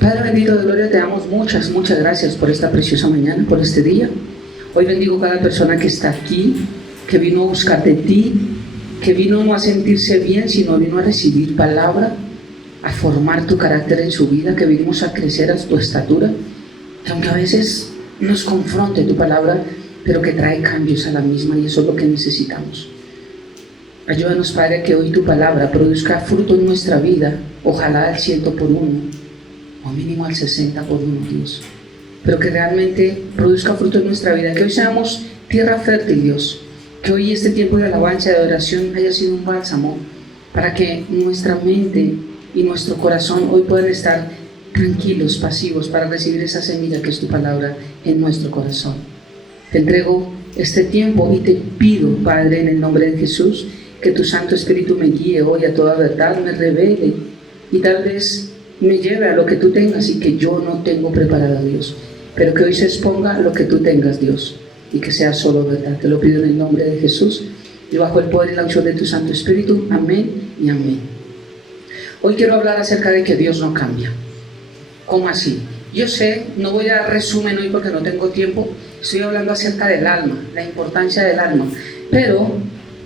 Padre bendito de gloria, te damos muchas gracias por esta preciosa mañana, por este día. Hoy bendigo cada persona que está aquí, que vino a buscar de ti, que vino no a sentirse bien, sino vino a recibir palabra, a formar tu carácter en su vida, que vinimos a crecer a tu estatura, que aunque a veces nos confronte tu palabra, pero que trae cambios a la misma, y eso es lo que necesitamos. Ayúdanos, Padre, que hoy tu palabra produzca fruto en nuestra vida, ojalá al 100 por 1, o mínimo al 60 por 1, Dios, pero que realmente produzca fruto en nuestra vida, que hoy seamos tierra fértil, Dios, que hoy este tiempo de alabanza, de oración haya sido un bálsamo, para que nuestra mente y nuestro corazón hoy puedan estar tranquilos, pasivos, para recibir esa semilla que es tu palabra en nuestro corazón. Te entrego este tiempo y te pido, Padre, en el nombre de Jesús, que tu Santo Espíritu me guíe hoy a toda verdad, me revele y tal vez me lleve a lo que tú tengas y que yo no tengo preparado, a Dios, pero que hoy se exponga lo que tú tengas, Dios, y que sea solo verdad. Te lo pido en el nombre de Jesús y bajo el poder y la unción de tu Santo Espíritu. Amén y amén. Hoy quiero hablar acerca de que Dios no cambia. ¿Cómo así? Yo sé, no voy a dar resumen hoy porque no tengo tiempo. Estoy hablando acerca del alma, la importancia del alma, pero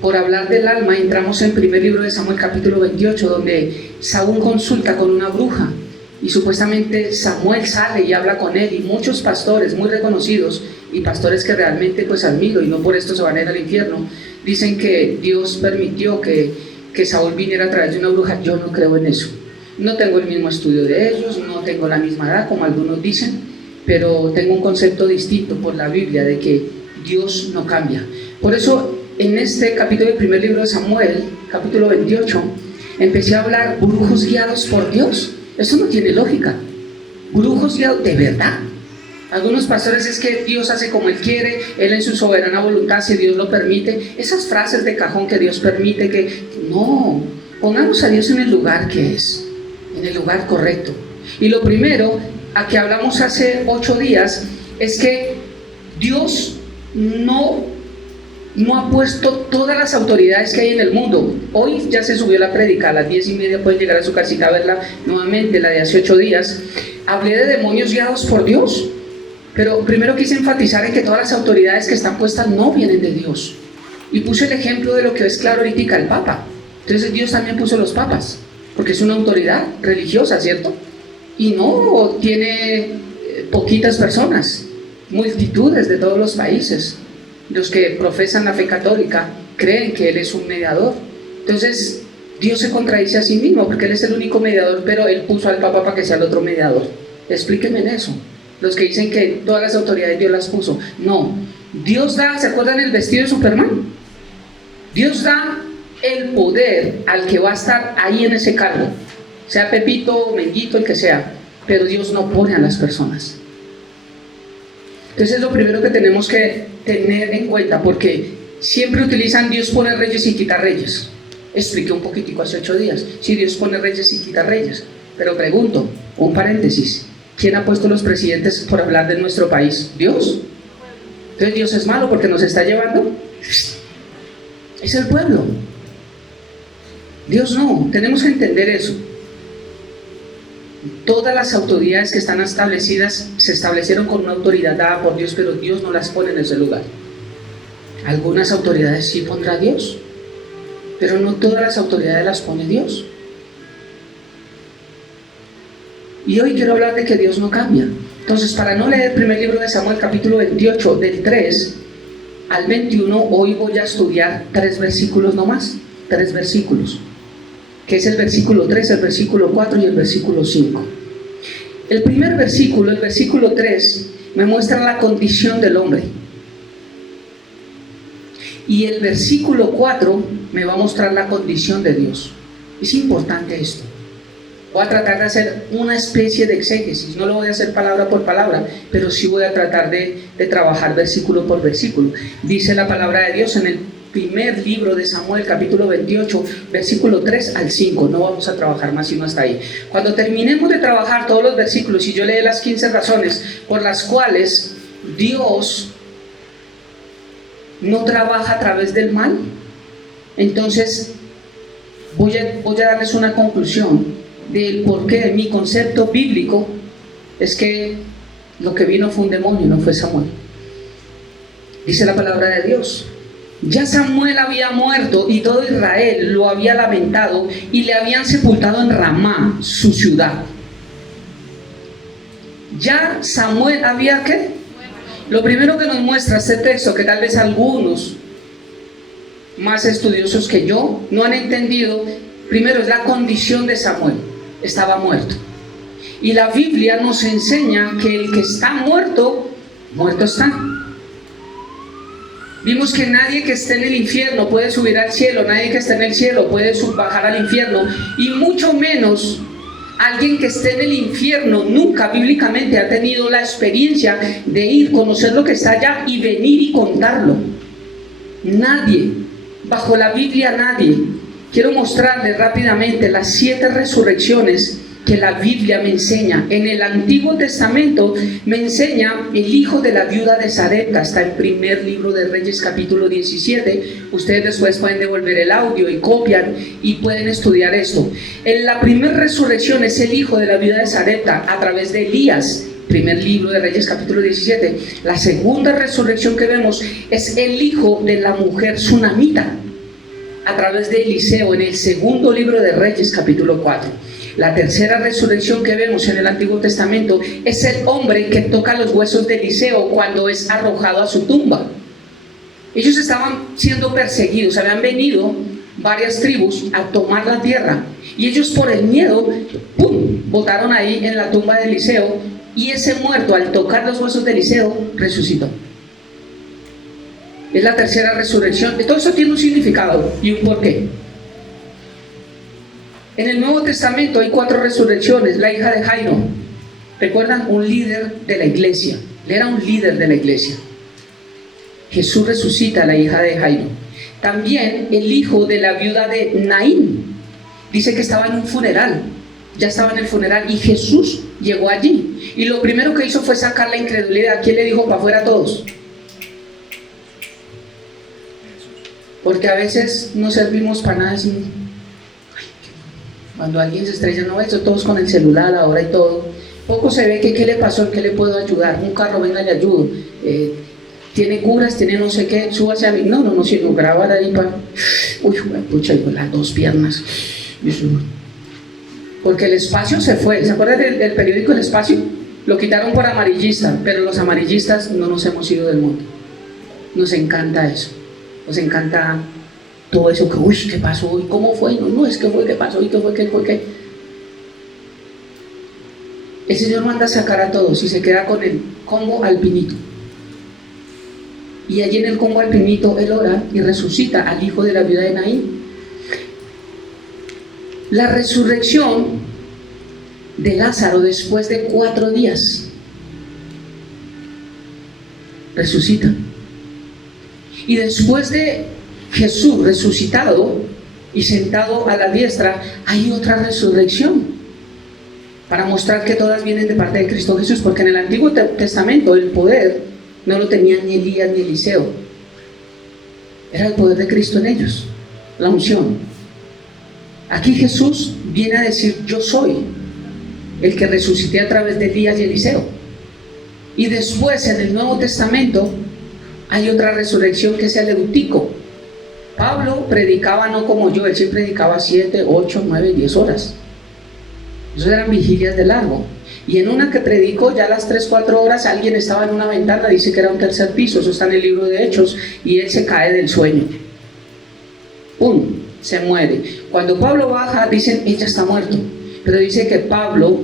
por hablar del alma entramos en primer libro de Samuel capítulo 28, donde Saúl consulta con una bruja y supuestamente Samuel sale y habla con él, y muchos pastores muy reconocidos y pastores que realmente pues admiro y no por esto se van a ir al infierno, dicen que Dios permitió que Saúl viniera a través de una bruja. Yo no creo en eso. No tengo el mismo estudio de ellos, no tengo la misma edad como algunos dicen, pero tengo un concepto distinto por la Biblia de que Dios no cambia. Por eso en este capítulo del primer libro de Samuel, capítulo 28, empecé a hablar brujos guiados por Dios. Eso no tiene lógica. Brujos guiados de verdad. Algunos pastores es que Dios hace como Él quiere, Él en su soberana voluntad, si Dios lo permite. Esas frases de cajón que Dios permite, que no, pongamos a Dios en el lugar que es, en el lugar correcto. Y lo primero, a que hablamos hace 8 días, es que Dios no ha puesto todas las autoridades que hay en el mundo. Hoy ya se subió la prédica, a las 10:30 pueden llegar a su casita a verla nuevamente, la de hace 8 días. Hablé de demonios guiados por Dios, pero primero quise enfatizar en que todas las autoridades que están puestas no vienen de Dios. Y puse el ejemplo de lo que es claro ahorita, el Papa. Entonces Dios también puso los papas, porque es una autoridad religiosa, ¿cierto? Y no tiene poquitas personas, multitudes de todos los países. Los que profesan la fe católica creen que Él es un mediador. Entonces Dios se contradice a sí mismo, porque Él es el único mediador, pero Él puso al Papa para que sea el otro mediador. Explíquenme en eso. Los que dicen que todas las autoridades Dios las puso. No, Dios da, ¿se acuerdan el vestido de Superman? Dios da el poder al que va a estar ahí en ese cargo, sea Pepito, Menguito, el que sea, pero Dios no pone a las personas. Entonces es lo primero que tenemos que tener en cuenta, porque siempre utilizan Dios pone reyes y quita reyes. Expliqué un poquitico hace 8 días, si Dios pone reyes y quita reyes, pero pregunto, un paréntesis, ¿quién ha puesto los presidentes por hablar de nuestro país? ¿Dios? Entonces Dios es malo porque nos está llevando. Es el pueblo. Dios no, tenemos que entender eso. Todas las autoridades que están establecidas se establecieron con una autoridad dada por Dios, pero Dios no las pone en ese lugar. Algunas autoridades sí pondrá Dios, pero no todas las autoridades las pone Dios. Y hoy quiero hablar de que Dios no cambia. Entonces, para no leer el primer libro de Samuel, capítulo 28, del 3 al 21, hoy voy a estudiar 3 versículos nomás, 3 versículos, que es el versículo 3, el versículo 4 y el versículo 5. El primer versículo, el versículo 3, me muestra la condición del hombre. Y el versículo 4 me va a mostrar la condición de Dios. Es importante esto. Voy a tratar de hacer una especie de exégesis, no lo voy a hacer palabra por palabra, pero sí voy a tratar de trabajar versículo por versículo. Dice la palabra de Dios en el primer libro de Samuel, capítulo 28, versículo 3 al 5. No vamos a trabajar más sino hasta ahí. Cuando terminemos de trabajar todos los versículos y yo lea las 15 razones por las cuales Dios no trabaja a través del mal, entonces voy a darles una conclusión del por qué mi concepto bíblico es que lo que vino fue un demonio, no fue Samuel. Dice la palabra de Dios. Ya Samuel había muerto y todo Israel lo había lamentado y le habían sepultado en Ramá, su ciudad. Ya Samuel había ¿qué? Lo primero que nos muestra este texto, que tal vez algunos más estudiosos que yo no han entendido, primero es la condición de Samuel. Estaba muerto. Y la Biblia nos enseña que el que está muerto, muerto está. Vimos que nadie que esté en el infierno puede subir al cielo, nadie que esté en el cielo puede bajar al infierno, y mucho menos alguien que esté en el infierno nunca bíblicamente ha tenido la experiencia de ir, conocer lo que está allá y venir y contarlo. Nadie, bajo la Biblia nadie. Quiero mostrarles rápidamente las 7 resurrecciones que la Biblia me enseña. En el Antiguo Testamento me enseña el hijo de la viuda de Sarepta. Está en primer libro de Reyes, capítulo 17. Ustedes después pueden devolver el audio y copian y pueden estudiar esto. En la primera resurrección es el hijo de la viuda de Sarepta a través de Elías. Primer libro de Reyes, capítulo 17. La segunda resurrección que vemos es el hijo de la mujer tsunamita a través de Eliseo en el segundo libro de Reyes, capítulo 4. La tercera resurrección que vemos en el Antiguo Testamento es el hombre que toca los huesos de Eliseo cuando es arrojado a su tumba. Ellos estaban siendo perseguidos, habían venido varias tribus a tomar la tierra, y ellos por el miedo, ¡pum!, botaron ahí en la tumba de Eliseo, y ese muerto al tocar los huesos de Eliseo resucitó. Es la tercera resurrección. Todo eso tiene un significado y un porqué. En el Nuevo Testamento hay 4 resurrecciones. La hija de Jairo, ¿recuerdan? Un líder de la iglesia. Él era un líder de la iglesia. Jesús resucita a la hija de Jairo. También el hijo de la viuda de Naín. Dice que estaba en un funeral. Ya estaba en el funeral y Jesús llegó allí. Y lo primero que hizo fue sacar la incredulidad. ¿Quién le dijo para afuera a todos? Porque a veces no servimos para nada. Cuando alguien se estrella, no, eso todos con el celular ahora y todo. Poco se ve que qué le pasó, qué le puedo ayudar. Un carro, venga, le ayudo. Tiene curas, tiene no sé qué, súbase a mí. No, sino grabar ahí para. Uy, pucha, las 2 piernas. Porque el espacio se fue. ¿Se acuerdan del periódico El Espacio? Lo quitaron por amarillista, pero los amarillistas no nos hemos ido del mundo. Nos encanta eso. Nos encanta todo eso que, uy, ¿qué pasó? ¿Y cómo fue? No, es que fue, ¿qué pasó? ¿Y qué fue? ¿Qué fue? ¿Qué? El Señor manda a sacar a todos y se queda con el combo alpinito. Y allí en el combo alpinito Él ora y resucita al hijo de la viuda de Naín. La resurrección de Lázaro después de 4 días. Resucita. Y después de Jesús resucitado y sentado a la diestra, hay otra resurrección para mostrar que todas vienen de parte de Cristo Jesús, porque en el Antiguo Testamento el poder no lo tenían ni Elías ni Eliseo, era el poder de Cristo en ellos, la unción. Aquí Jesús viene a decir: yo soy el que resucité a través de Elías y Eliseo. Y después en el Nuevo Testamento hay otra resurrección que es el Eutico. Pablo predicaba no como yo, él sí predicaba 7, 8, 9, 10 horas. Esas eran vigilias de largo. Y en una que predicó ya a las 3, 4 horas, alguien estaba en una ventana, dice que era un tercer piso, eso está en el libro de Hechos, y él se cae del sueño. ¡Pum! Se muere. Cuando Pablo baja, dicen, ella está muerto. Pero dice que Pablo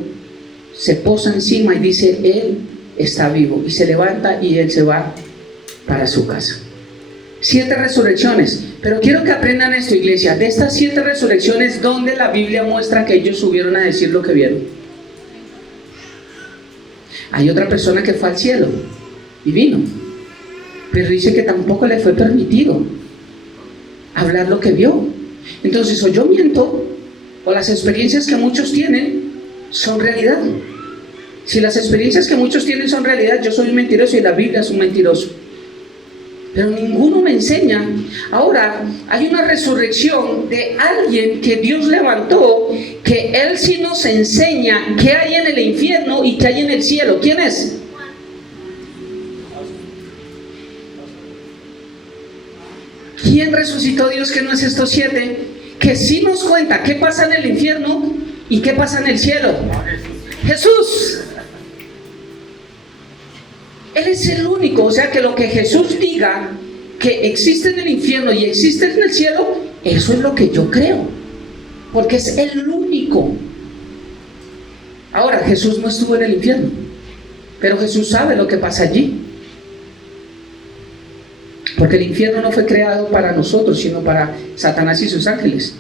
se posa encima y dice, él está vivo. Y se levanta y él se va para su casa. 7 resurrecciones. Pero quiero que aprendan esto, iglesia. De estas 7 resurrecciones, ¿dónde la Biblia muestra que ellos subieron a decir lo que vieron? Hay otra persona que fue al cielo y vino, pero dice que tampoco le fue permitido hablar lo que vio. Entonces, o yo miento, o las experiencias que muchos tienen son realidad. Si las experiencias que muchos tienen son realidad, yo soy un mentiroso y la Biblia es un mentiroso. pero ninguno me enseña. Ahora, hay una resurrección de alguien que Dios levantó, que Él sí nos enseña qué hay en el infierno y qué hay en el cielo. ¿Quién es? ¿Quién resucitó Dios que no es estos 7? Que sí nos cuenta qué pasa en el infierno y qué pasa en el cielo. Jesús. Él es el único, o sea que lo que Jesús diga que existe en el infierno y existe en el cielo, eso es lo que yo creo, porque es el único. Ahora, Jesús no estuvo en el infierno, pero Jesús sabe lo que pasa allí, porque el infierno no fue creado para nosotros, sino para Satanás y sus ángeles.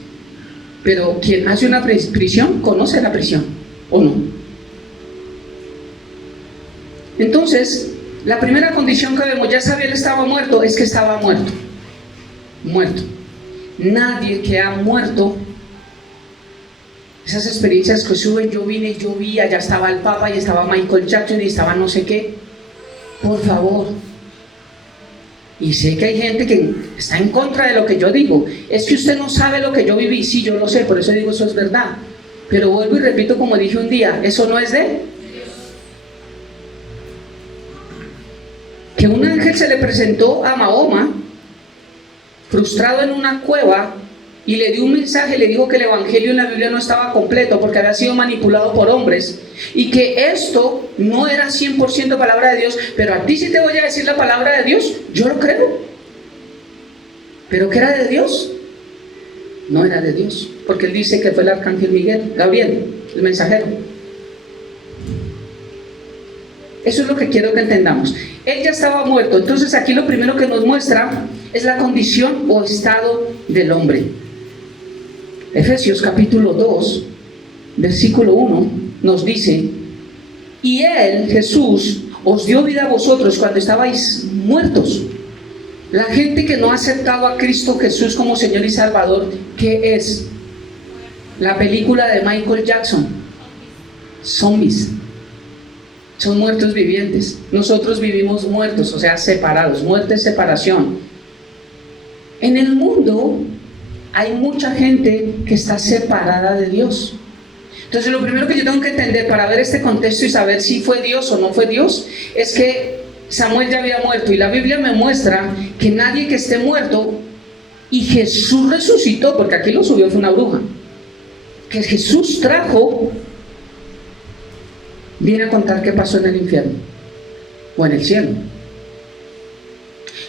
Pero quien hace una prisión, conoce la prisión, ¿o no? Entonces, la primera condición que vemos, ya sabía él estaba muerto, es que estaba muerto. Muerto. Nadie que ha muerto, esas experiencias que suben, yo vine y yo vi, allá estaba el Papa y estaba Michael Jackson y estaba no sé qué. Por favor. Y sé que hay gente que está en contra de lo que yo digo. Es que usted no sabe lo que yo viví. Sí, yo lo sé, por eso digo eso es verdad. Pero vuelvo y repito como dije un día, eso no es de... Que un ángel se le presentó a Mahoma, frustrado en una cueva, y le dio un mensaje, le dijo que el evangelio en la Biblia no estaba completo porque había sido manipulado por hombres, y que esto no era 100% palabra de Dios, pero a ti sí te voy a decir la palabra de Dios, yo lo creo. ¿Pero qué era de Dios? No era de Dios, porque él dice que fue el arcángel Miguel, Gabriel, el mensajero. Eso es lo que quiero que entendamos. Él ya estaba muerto. Entonces aquí lo primero que nos muestra es la condición o estado del hombre. Efesios capítulo 2, versículo 1 nos dice: y Él, Jesús, os dio vida a vosotros cuando estabais muertos. La gente que no ha aceptado a Cristo Jesús como Señor y Salvador, ¿qué es? La película de Michael Jackson, zombies. Son muertos vivientes. Nosotros vivimos muertos, o sea, separados. Muerte es separación. En el mundo hay mucha gente que está separada de Dios. Entonces lo primero que yo tengo que entender para ver este contexto y saber si fue Dios o no fue Dios, es que Samuel ya había muerto, y la Biblia me muestra que nadie que esté muerto, y Jesús resucitó, porque aquí lo subió fue una bruja, que Jesús trajo, viene a contar qué pasó en el infierno o en el cielo.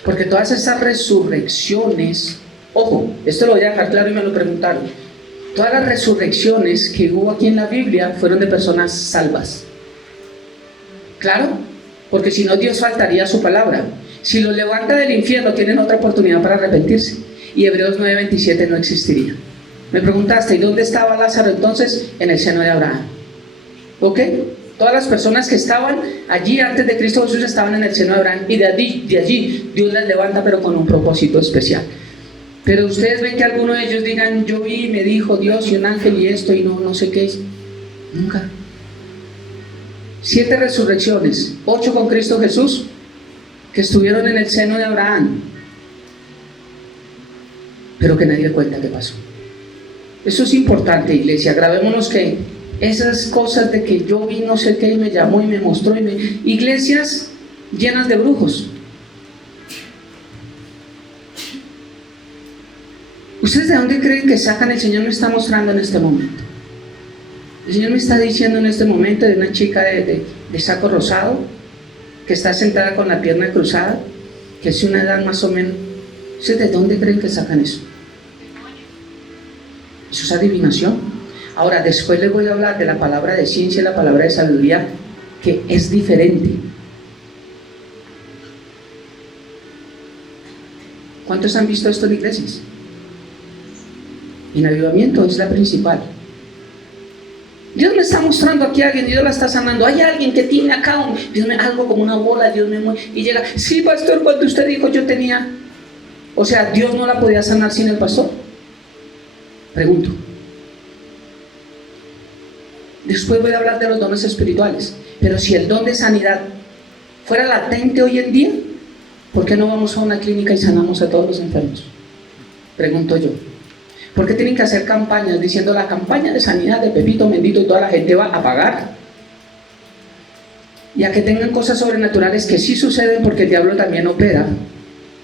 Porque todas esas resurrecciones, ojo, esto lo voy a dejar claro y me lo preguntaron, todas las resurrecciones que hubo aquí en la Biblia fueron de personas salvas. ¿Claro? Porque si no, Dios faltaría a su palabra. Si los levanta del infierno, tienen otra oportunidad para arrepentirse, y Hebreos 9:27 no existiría. Me preguntaste, ¿y dónde estaba Lázaro entonces? En el seno de Abraham. ¿Ok? Todas las personas que estaban allí antes de Cristo Jesús estaban en el seno de Abraham, y de allí Dios las levanta, pero con un propósito especial. Pero ustedes ven que algunos de ellos digan: yo vi, me dijo Dios y un ángel y esto y no sé qué es. Nunca. 7 resurrecciones, 8 con Cristo Jesús, que estuvieron en el seno de Abraham, pero que nadie cuenta qué pasó. Eso es importante, iglesia. Grabémonos que esas cosas de que yo vi no sé qué y me llamó y me mostró iglesias llenas de brujos. ¿Ustedes de dónde creen que sacan? El Señor me está mostrando en este momento. El Señor me está diciendo en este momento de una chica de saco rosado, que está sentada con la pierna cruzada, que es una edad más o menos. ¿Ustedes de dónde creen que sacan eso? Eso es adivinación. Ahora, después les voy a hablar de la palabra de ciencia y la palabra de sabiduría, que es diferente. ¿Cuántos han visto esto en iglesias? En avivamiento es la principal. Dios me está mostrando aquí a alguien, Dios la está sanando. Hay alguien que tiene acá algo como una bola, Dios me mueve y llega: sí, pastor, cuando usted dijo yo tenía. O sea, Dios no la podía sanar sin el pastor. Pregunto. Después voy a hablar de los dones espirituales, pero si el don de sanidad fuera latente hoy en día, ¿Por qué no vamos a una clínica y sanamos a todos los enfermos? Pregunto yo. ¿Por qué tienen que hacer campañas diciendo la campaña de sanidad de Pepito Mendito y toda la gente va a pagar? Y a que tengan cosas sobrenaturales que sí suceden porque el diablo también opera,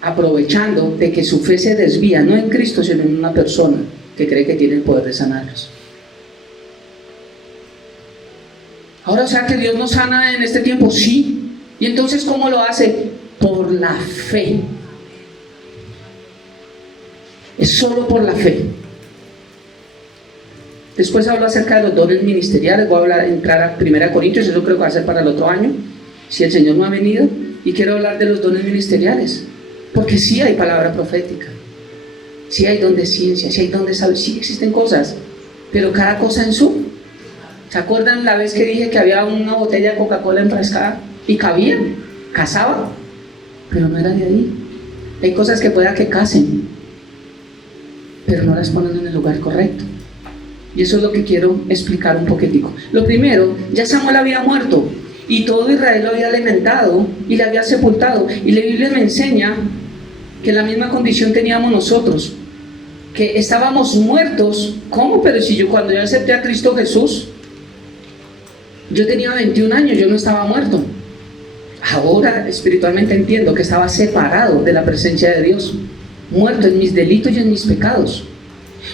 aprovechando de que su fe se desvía, no en Cristo, sino en una persona que cree que tiene el poder de sanarlos. Ahora, o sea que Dios nos sana en este tiempo, sí. ¿Y entonces cómo lo hace? Por la fe. Es solo por la fe. Después hablo acerca de los dones ministeriales. Voy a entrar a 1 Corintios, eso creo que va a ser para el otro año, si el Señor no ha venido. Y quiero hablar de los dones ministeriales, porque sí hay palabra profética, sí hay don de ciencia, sí hay don de saber, sí existen cosas, pero cada cosa en su. ¿Se acuerdan la vez que dije que había una botella de Coca-Cola enfrascada y cabía, casaba, pero no era de ahí? Hay cosas que pueda que casen, pero no las ponen en el lugar correcto. Y eso es lo que quiero explicar un poquitico. Lo primero, ya Samuel había muerto y todo Israel lo había alimentado y le había sepultado. Y la Biblia me enseña que la misma condición teníamos nosotros, que estábamos muertos. ¿Cómo? Pero si cuando yo acepté a Cristo Jesús, yo tenía 21 años, yo no estaba muerto. Ahora espiritualmente entiendo que estaba separado de la presencia de Dios, muerto en mis delitos y en mis pecados.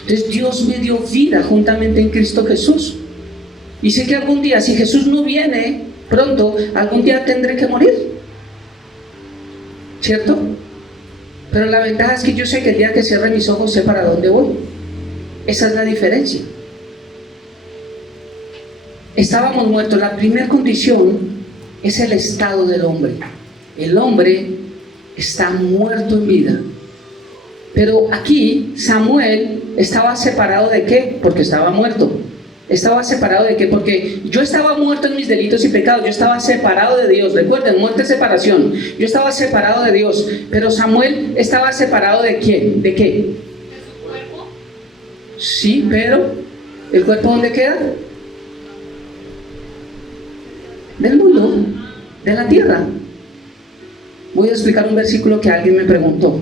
Entonces Dios me dio vida juntamente en Cristo Jesús. Y sé que algún día, si Jesús no viene pronto, algún día tendré que morir, ¿cierto? Pero la ventaja es que yo sé que el día que cierre mis ojos sé para dónde voy. Esa es la diferencia. Estábamos muertos. La primera condición es el estado del hombre. El hombre está muerto en vida. Pero aquí Samuel estaba separado ¿de qué? Porque estaba muerto. ¿Estaba separado de qué? Porque yo estaba muerto en mis delitos y pecados. Yo estaba separado de Dios. Recuerden, muerte es separación. Yo estaba separado de Dios. Pero Samuel estaba separado ¿de quién? ¿De qué? ¿De su cuerpo? Sí, pero ¿el cuerpo dónde queda? Del mundo, de la tierra. Voy a explicar un versículo que alguien me preguntó.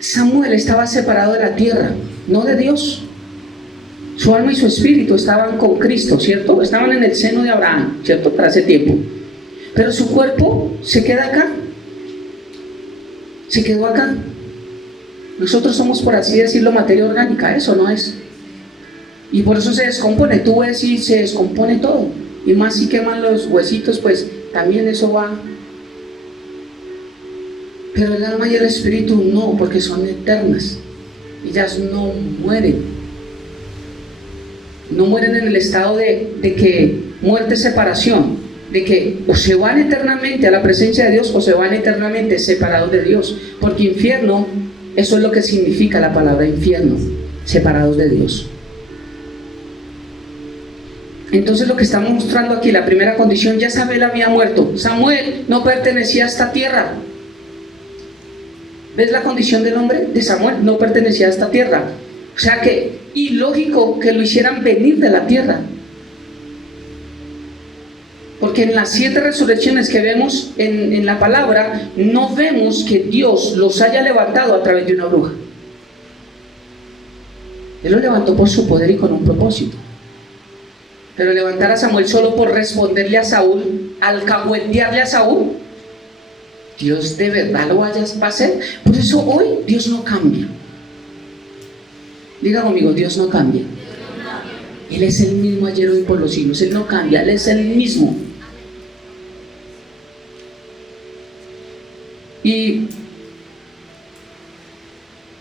Samuel estaba separado de la tierra, no de Dios. Su alma y su espíritu estaban con Cristo, ¿cierto? Estaban en el seno de Abraham, ¿cierto? Para ese tiempo. Pero su cuerpo se queda acá. Se quedó acá. Nosotros somos, por así decirlo, materia orgánica. Eso no es. Y por eso se descompone. Tú ves y se descompone todo. Y más si queman los huesitos, pues también eso va. Pero el alma y el espíritu no, porque son eternas. Ellas no mueren. No mueren en el estado de que muerte es separación, de que o se van eternamente a la presencia de Dios o se van eternamente separados de Dios. Porque infierno, eso es lo que significa la palabra infierno, separados de Dios. Entonces lo que estamos mostrando aquí, la primera condición, ya Samuel había muerto. Samuel no pertenecía a esta tierra. ¿Ves la condición del hombre? De Samuel no pertenecía a esta tierra. O sea que ilógico que lo hicieran venir de la tierra. Porque en las 7 resurrecciones que vemos en la palabra, no vemos que Dios los haya levantado a través de una bruja. Él los levantó por su poder y con un propósito. Pero levantar a Samuel solo por responderle a Saúl, alcahuetearle a Saúl, Dios de verdad lo vaya a hacer. Por eso hoy Dios no cambia. Diga conmigo, Dios no cambia. Él es el mismo ayer, hoy, por los siglos. Él no cambia, Él es el mismo. Y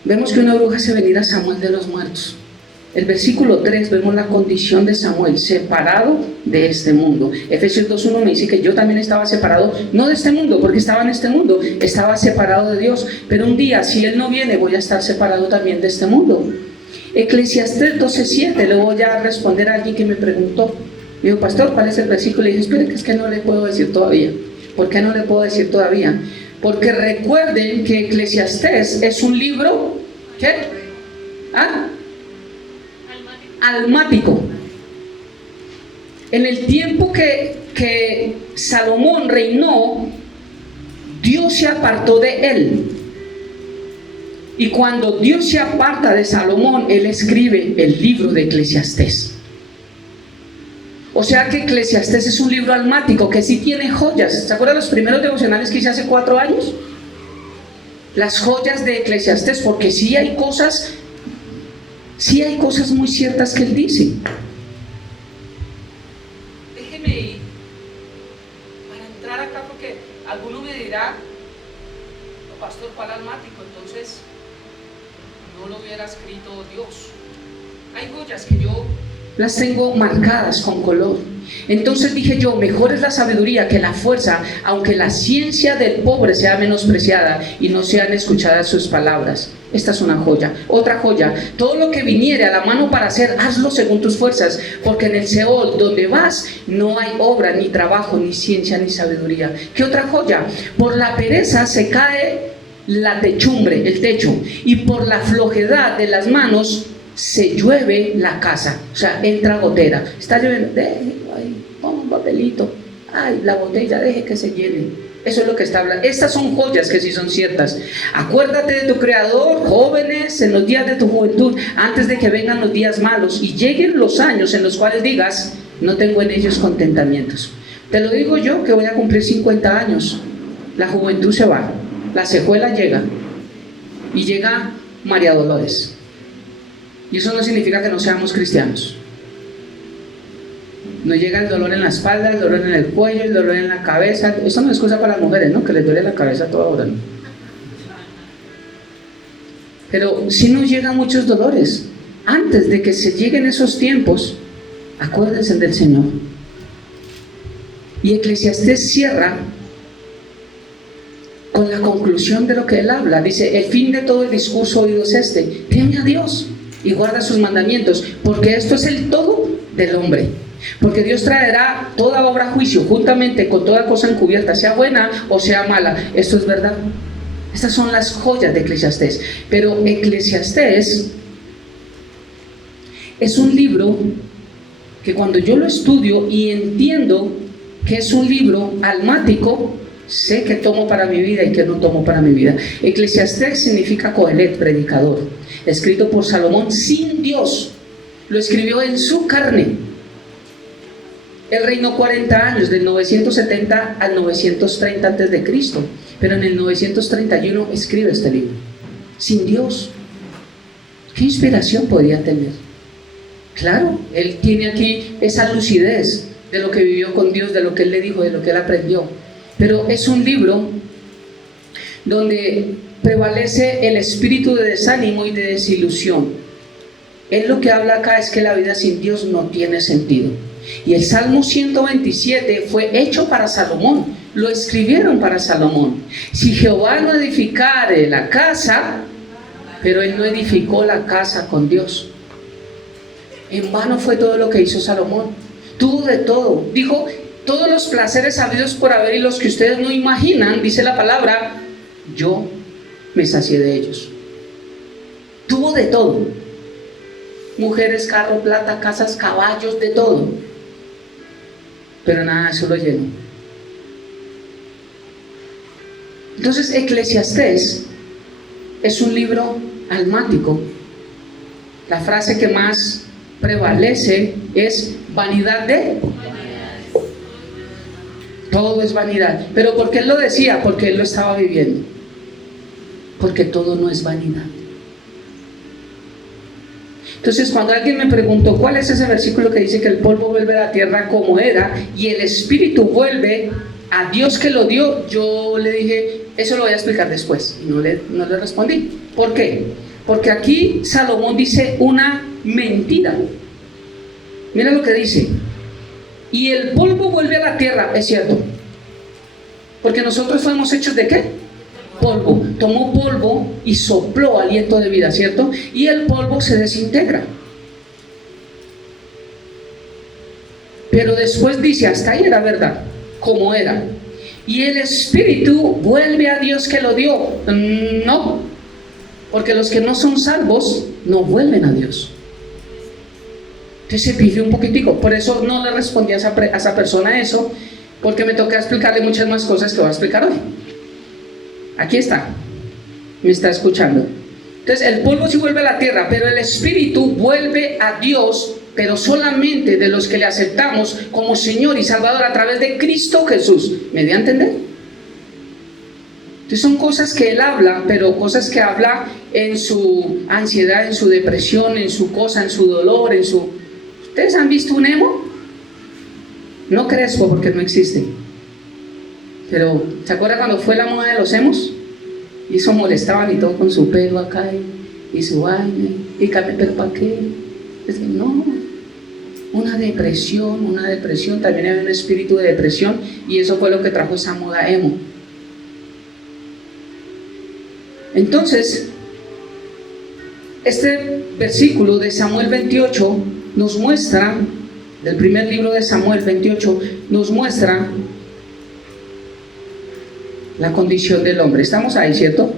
vemos que una bruja hace venir a Samuel de los muertos. El versículo 3 vemos la condición de Samuel, separado de este mundo. Efesios 2:1 me dice que yo también estaba separado, no de este mundo, porque estaba en este mundo, estaba separado de Dios. Pero un día, si Él no viene, voy a estar separado también de este mundo. Eclesiastés 12:7, le voy a responder a alguien que me preguntó. Me dijo, pastor, ¿cuál es el versículo? Le dije, espere, que es que no le puedo decir todavía. ¿Por qué no le puedo decir todavía? Porque recuerden que Eclesiastés es un libro, ¿qué? Almático. En el tiempo que que Salomón reinó, Dios se apartó de él. Y cuando Dios se aparta de Salomón, él escribe el libro de Eclesiastés. O sea que Eclesiastés es un libro almático que sí tiene joyas. ¿Se acuerdan los primeros devocionales que hice hace 4 años? Las joyas de Eclesiastés, porque sí hay cosas muy ciertas que él dice. Déjeme ir para entrar acá, porque alguno me dirá: no, pastor, ¿cuál almático? Entonces no lo hubiera escrito Dios. Hay joyas que yo las tengo marcadas con color. Entonces dije yo, mejor es la sabiduría que la fuerza, aunque la ciencia del pobre sea menospreciada y no sean escuchadas sus palabras. Esta es una joya. Otra joya: todo lo que viniere a la mano para hacer, hazlo según tus fuerzas, porque en el Seol donde vas no hay obra, ni trabajo, ni ciencia, ni sabiduría. ¿Qué otra joya? Por la pereza se cae la techumbre, el techo, y por la flojedad de las manos se llueve la casa. O sea, entra gotera. Está lloviendo, pon un papelito, la botella, deje que se llene. Eso es lo que está hablando. Estas son joyas que sí son ciertas. Acuérdate de tu Creador, jóvenes, en los días de tu juventud, antes de que vengan los días malos y lleguen los años en los cuales digas: no tengo en ellos contentamientos. Te lo digo yo, que voy a cumplir 50 años. La juventud se va, la secuela llega, y llega María Dolores. Y eso no significa que no seamos cristianos. No llega el dolor en la espalda, el dolor en el cuello, el dolor en la cabeza. Eso no es cosa para las mujeres, ¿no? Que les duele la cabeza a toda hora, ¿no? Pero sí nos llegan muchos dolores. Antes de que se lleguen esos tiempos, acuérdense del Señor. Y Eclesiastés cierra con la conclusión de lo que él habla. Dice: el fin de todo el discurso oído es este: teme a Dios y guarda sus mandamientos, porque esto es el todo del hombre. Porque Dios traerá toda obra a juicio, juntamente con toda cosa encubierta, sea buena o sea mala. Esto es verdad. Estas son las joyas de Eclesiastés. Pero Eclesiastés es un libro que cuando yo lo estudio y entiendo que es un libro almático, sé que tomo para mi vida y que no tomo para mi vida. Eclesiastés significa Coelet, predicador, escrito por Salomón sin Dios. Lo escribió en su carne. Él reinó 40 años, del 970 al 930 antes de Cristo, pero en el 931 escribe este libro, sin Dios. ¿Qué inspiración podría tener? Claro, él tiene aquí esa lucidez de lo que vivió con Dios, de lo que él le dijo, de lo que él aprendió. Pero es un libro donde prevalece el espíritu de desánimo y de desilusión. Él lo que habla acá es que la vida sin Dios no tiene sentido. Y el Salmo 127 fue hecho para Salomón, lo escribieron para Salomón. Si Jehová no edificare la casa, pero él no edificó la casa con Dios. En vano fue todo lo que hizo Salomón. Tuvo de todo. Dijo: todos los placeres habidos por haber y los que ustedes no imaginan, dice la palabra, yo me sacié de ellos. Tuvo de todo. Mujeres, carro, plata, casas, caballos, de todo. Pero nada de eso lo llenó. Entonces Eclesiastés es un libro almático. La frase que más prevalece es vanidad de. Todo es vanidad. ¿Pero por qué él lo decía? Porque él lo estaba viviendo. Porque todo no es vanidad. Entonces, cuando alguien me preguntó cuál es ese versículo que dice que el polvo vuelve a la tierra como era y el espíritu vuelve a Dios que lo dio, yo le dije: eso lo voy a explicar después. Y no le respondí. ¿Por qué? Porque aquí Salomón dice una mentira. Mira lo que dice: y el polvo vuelve a la tierra. Es cierto, porque nosotros fuimos hechos ¿de qué? Polvo. Tomó polvo y sopló aliento de vida, ¿cierto? Y el polvo se desintegra. Pero después dice: hasta ahí era verdad, como era. Y el espíritu vuelve a Dios que lo dio. No, porque los que no son salvos no vuelven a Dios. Entonces se pifió un poquitico. Por eso no le respondí a esa persona eso, porque me toca explicarle muchas más cosas que voy a explicar hoy. Aquí está, me está escuchando. Entonces el polvo sí vuelve a la tierra, pero el espíritu vuelve a Dios, pero solamente de los que le aceptamos como Señor y Salvador a través de Cristo Jesús. ¿Me dio a entender? Entonces son cosas que él habla, pero cosas que habla en su ansiedad, en su depresión, en su cosa, en su dolor, en su... ¿Ustedes han visto un emo? No crespo porque no existe. Pero, ¿se acuerdan cuando fue la moda de los emos? Y eso molestaban y todo con su pelo acá y su vaina. Y pero ¿para qué? Es que no. Una depresión, también había un espíritu de depresión y eso fue lo que trajo esa moda emo. Entonces, este versículo de Samuel 28 nos muestra, del primer libro de Samuel 28, nos muestra la condición del hombre. ¿Estamos ahí, cierto?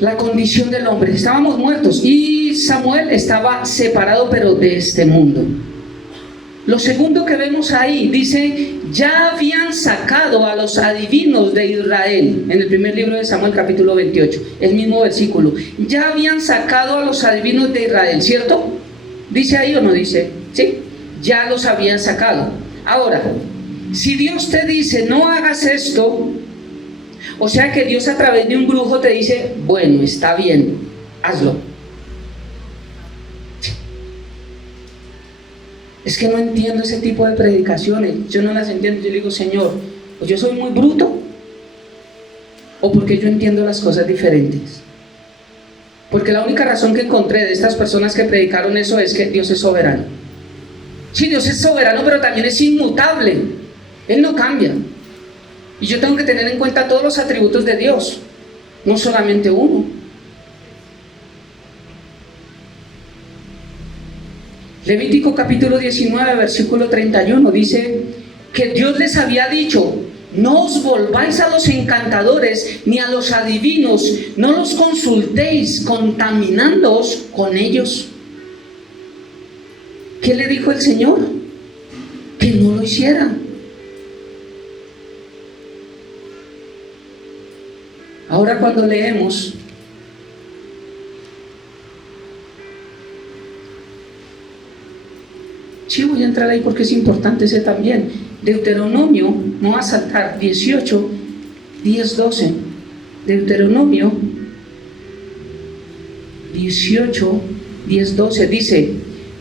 La condición del hombre. Estábamos muertos y Samuel estaba separado, pero de este mundo. Lo segundo que vemos ahí, dice, ya habían sacado a los adivinos de Israel, en el primer libro de Samuel capítulo 28, el mismo versículo, ya habían sacado a los adivinos de Israel, ¿cierto? ¿Dice ahí o no dice? ¿Sí? Ya los habían sacado. Ahora, si Dios te dice, no hagas esto, o sea que Dios a través de un brujo te dice, bueno, está bien, hazlo. Es que no entiendo ese tipo de predicaciones, yo no las entiendo. Yo le digo, Señor, o yo soy muy bruto, o porque yo entiendo las cosas diferentes. Porque la única razón que encontré de estas personas que predicaron eso es que Dios es soberano. Sí, Dios es soberano, pero también es inmutable. Él no cambia. Y yo tengo que tener en cuenta todos los atributos de Dios, no solamente uno. Levítico capítulo 19, versículo 31 dice que Dios les había dicho, no os volváis a los encantadores ni a los adivinos, no los consultéis contaminándoos con ellos. ¿Qué le dijo el Señor? Que no lo hiciera. Ahora cuando leemos sí, voy a entrar ahí porque es importante ese también. Deuteronomio, no va a saltar, 18, 10, 12. Deuteronomio 18, 10, 12 dice,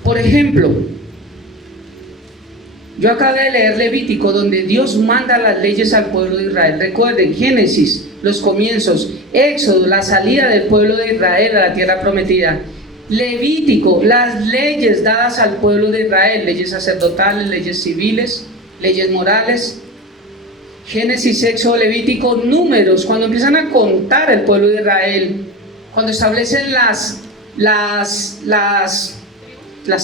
por ejemplo, yo acabé de leer Levítico, donde Dios manda las leyes al pueblo de Israel. Recuerden, Génesis, los comienzos, Éxodo, la salida del pueblo de Israel a la tierra prometida. Levítico, las leyes dadas al pueblo de Israel, leyes sacerdotales, leyes civiles, leyes morales. Génesis, Éxodo, Levítico, Números, cuando empiezan a contar el pueblo de Israel, cuando establecen las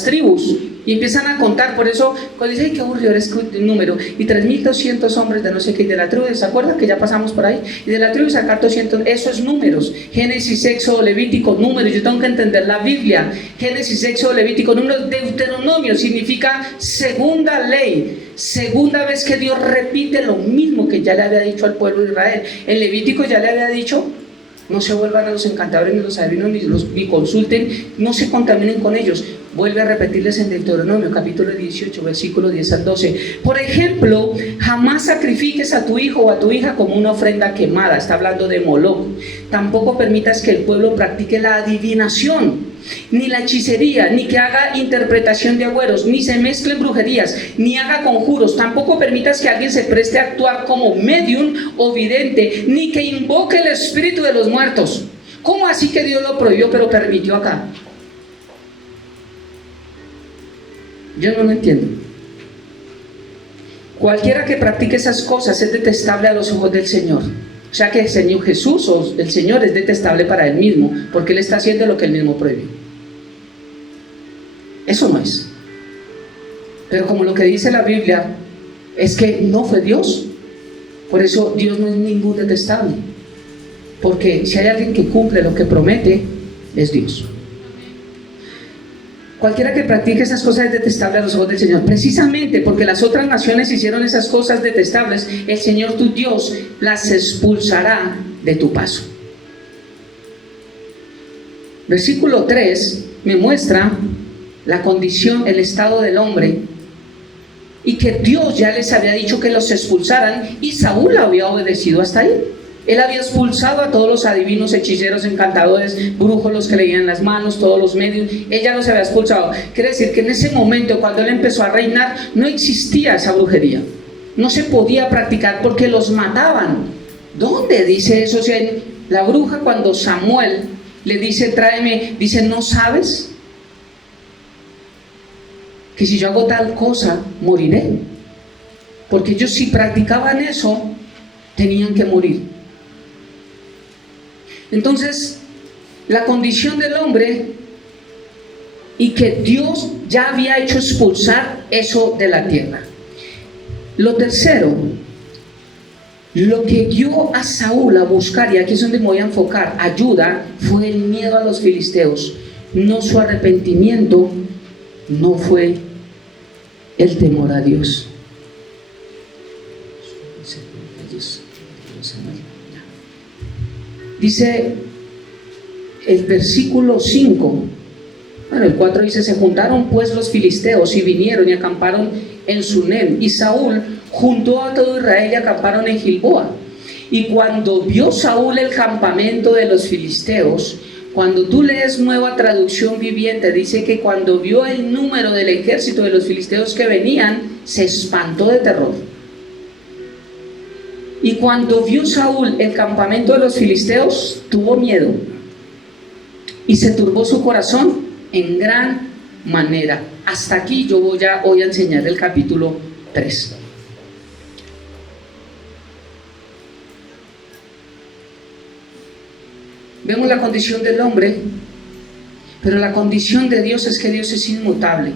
tribus y empiezan a contar. Por eso cuando dicen, qué aburrido es el número, y 3.200 hombres de no sé qué, de la tribu, ¿se acuerdan que ya pasamos por ahí? Y de la tribu sacar 200, eso es Números. Génesis, Éxodo, Levítico, Números. Yo tengo que entender la Biblia. Génesis, Éxodo, Levítico, Números. Deuteronomio significa segunda ley, segunda vez que Dios repite lo mismo que ya le había dicho al pueblo de Israel. En Levítico ya le había dicho, no se vuelvan a los encantadores ni los adivinos ni consulten, no se contaminen con ellos. Vuelve a repetirles en Deuteronomio capítulo 18, versículo 10 al 12. Por ejemplo, jamás sacrifiques a tu hijo o a tu hija como una ofrenda quemada. Está hablando de Moloc. Tampoco permitas que el pueblo practique la adivinación, ni la hechicería, ni que haga interpretación de agüeros, ni se mezclen brujerías, ni haga conjuros. Tampoco permitas que alguien se preste a actuar como medium o vidente, ni que invoque el espíritu de los muertos. ¿Cómo así que Dios lo prohibió pero permitió acá? Yo no lo entiendo. Cualquiera que practique esas cosas es detestable a los ojos del Señor. O sea que el Señor Jesús o el Señor es detestable para Él mismo, porque Él está haciendo lo que Él mismo prohibió. Eso no es. Pero como lo que dice la Biblia es que no fue Dios, por eso Dios no es ningún detestable. Porque si hay alguien que cumple lo que promete, es Dios. Cualquiera que practique esas cosas es detestable a los ojos del Señor. Precisamente porque las otras naciones hicieron esas cosas detestables, el Señor tu Dios las expulsará de tu paso. Versículo 3 me muestra la condición, el estado del hombre, y que Dios ya les había dicho que los expulsaran, y Saúl había obedecido hasta ahí. Él había expulsado a todos los adivinos, hechiceros, encantadores, brujos, los que leían las manos, todos los medios. Él ya los había expulsado. Quiere decir que en ese momento, cuando él empezó a reinar, no existía esa brujería. No se podía practicar porque los mataban. ¿Dónde dice eso? O sea, la bruja, cuando Samuel le dice, tráeme, dice, ¿no sabes que si yo hago tal cosa, moriré? Porque ellos, si practicaban eso, tenían que morir. Entonces, la condición del hombre, y que Dios ya había hecho expulsar eso de la tierra. Lo tercero, lo que dio a Saúl a buscar, y aquí es donde me voy a enfocar, ayuda, fue el miedo a los filisteos, no su arrepentimiento, no fue el temor a Dios. Dice el versículo 5, bueno, el 4 dice, se juntaron pues los filisteos y vinieron y acamparon en Sunem, y Saúl juntó a todo Israel y acamparon en Gilboa. Y cuando vio Saúl el campamento de los filisteos, cuando tú lees Nueva Traducción Viviente, dice que cuando vio el número del ejército de los filisteos que venían, se espantó de terror. Y cuando vio Saúl el campamento de los filisteos, tuvo miedo y se turbó su corazón en gran manera. Hasta aquí yo voy a enseñar el capítulo 3. Vemos la condición del hombre, pero la condición de Dios es que Dios es inmutable.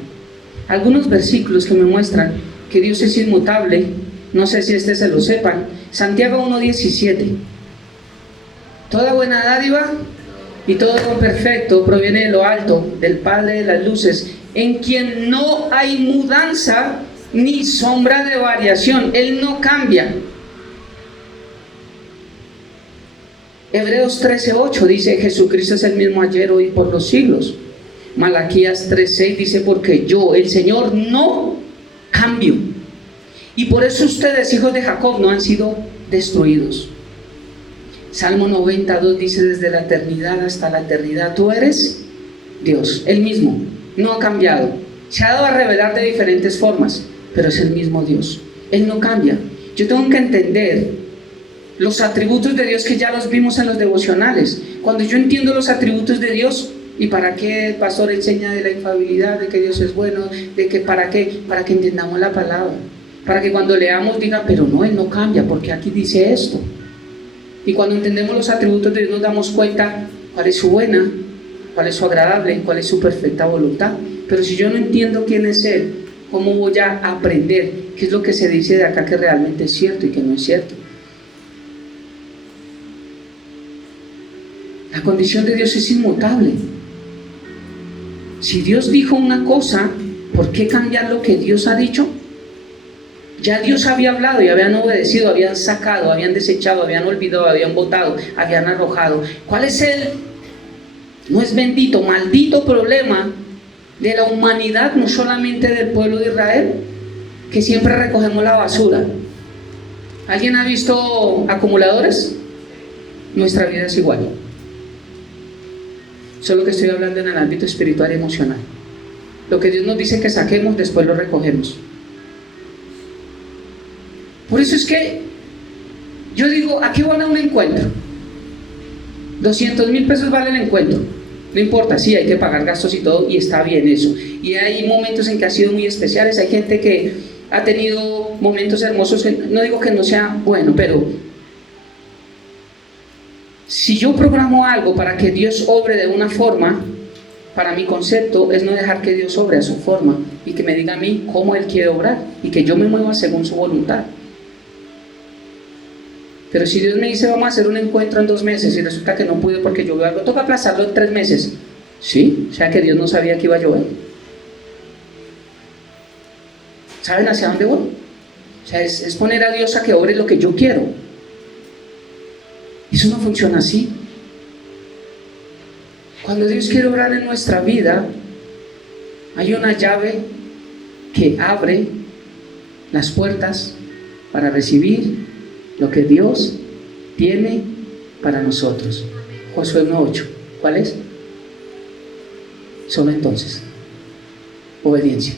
Algunos versículos que me muestran que Dios es inmutable, no sé si se lo sepan. Santiago 1:17. Toda buena dádiva y todo don perfecto proviene de lo alto, del Padre de las luces, en quien no hay mudanza ni sombra de variación. Él no cambia. Hebreos 13:8 dice, Jesucristo es el mismo ayer, hoy y por los siglos. Malaquías 3:6 dice, porque yo, el Señor, no cambio. Y por eso ustedes, hijos de Jacob, no han sido destruidos. Salmo 92 dice, desde la eternidad hasta la eternidad, tú eres Dios, el mismo, no ha cambiado. Se ha dado a revelar de diferentes formas, pero es el mismo Dios. Él no cambia. Yo tengo que entender los atributos de Dios que ya los vimos en los devocionales. Cuando yo entiendo los atributos de Dios, ¿y para qué el pastor enseña de la infalibilidad, de que Dios es bueno, de que para qué? Para que entendamos la palabra. Para que cuando leamos diga, pero no, Él no cambia, porque aquí dice esto. Y cuando entendemos los atributos de Dios nos damos cuenta cuál es su buena, cuál es su agradable, cuál es su perfecta voluntad. Pero si yo no entiendo quién es Él, ¿cómo voy a aprender qué es lo que se dice de acá que realmente es cierto y que no es cierto? La condición de Dios es inmutable. Si Dios dijo una cosa, ¿por qué cambiar lo que Dios ha dicho? Ya Dios había hablado y habían obedecido, habían sacado, habían desechado, habían olvidado, habían botado, habían arrojado. ¿Cuál es no es bendito, maldito problema de la humanidad, no solamente del pueblo de Israel, que siempre recogemos la basura? ¿Alguien ha visto acumuladores? Nuestra vida es igual. Solo que estoy hablando en el ámbito espiritual y emocional. Lo que Dios nos dice que saquemos, después lo recogemos. Por eso es que yo digo, ¿a qué van a un encuentro? 200,000 pesos vale el encuentro. No importa, sí, hay que pagar gastos y todo, y está bien eso. Y hay momentos en que ha sido muy especiales. Hay gente que ha tenido momentos hermosos. No digo que no sea bueno, pero si yo programo algo para que Dios obre de una forma, para mi concepto es no dejar que Dios obre a su forma y que me diga a mí cómo Él quiere obrar y que yo me mueva según su voluntad. Pero si Dios me dice vamos a hacer un encuentro en 2 meses y resulta que no pude porque llovió algo, toca aplazarlo en 3 meses. ¿Sí? O sea que Dios no sabía que iba a llover. ¿Saben hacia dónde voy? O sea, es poner a Dios a que obre lo que yo quiero. Eso no funciona así. Cuando Dios quiere obrar en nuestra vida, hay una llave que abre las puertas para recibir lo que Dios tiene para nosotros. Josué 1:8. ¿Cuál es? Solo entonces. Obediencia.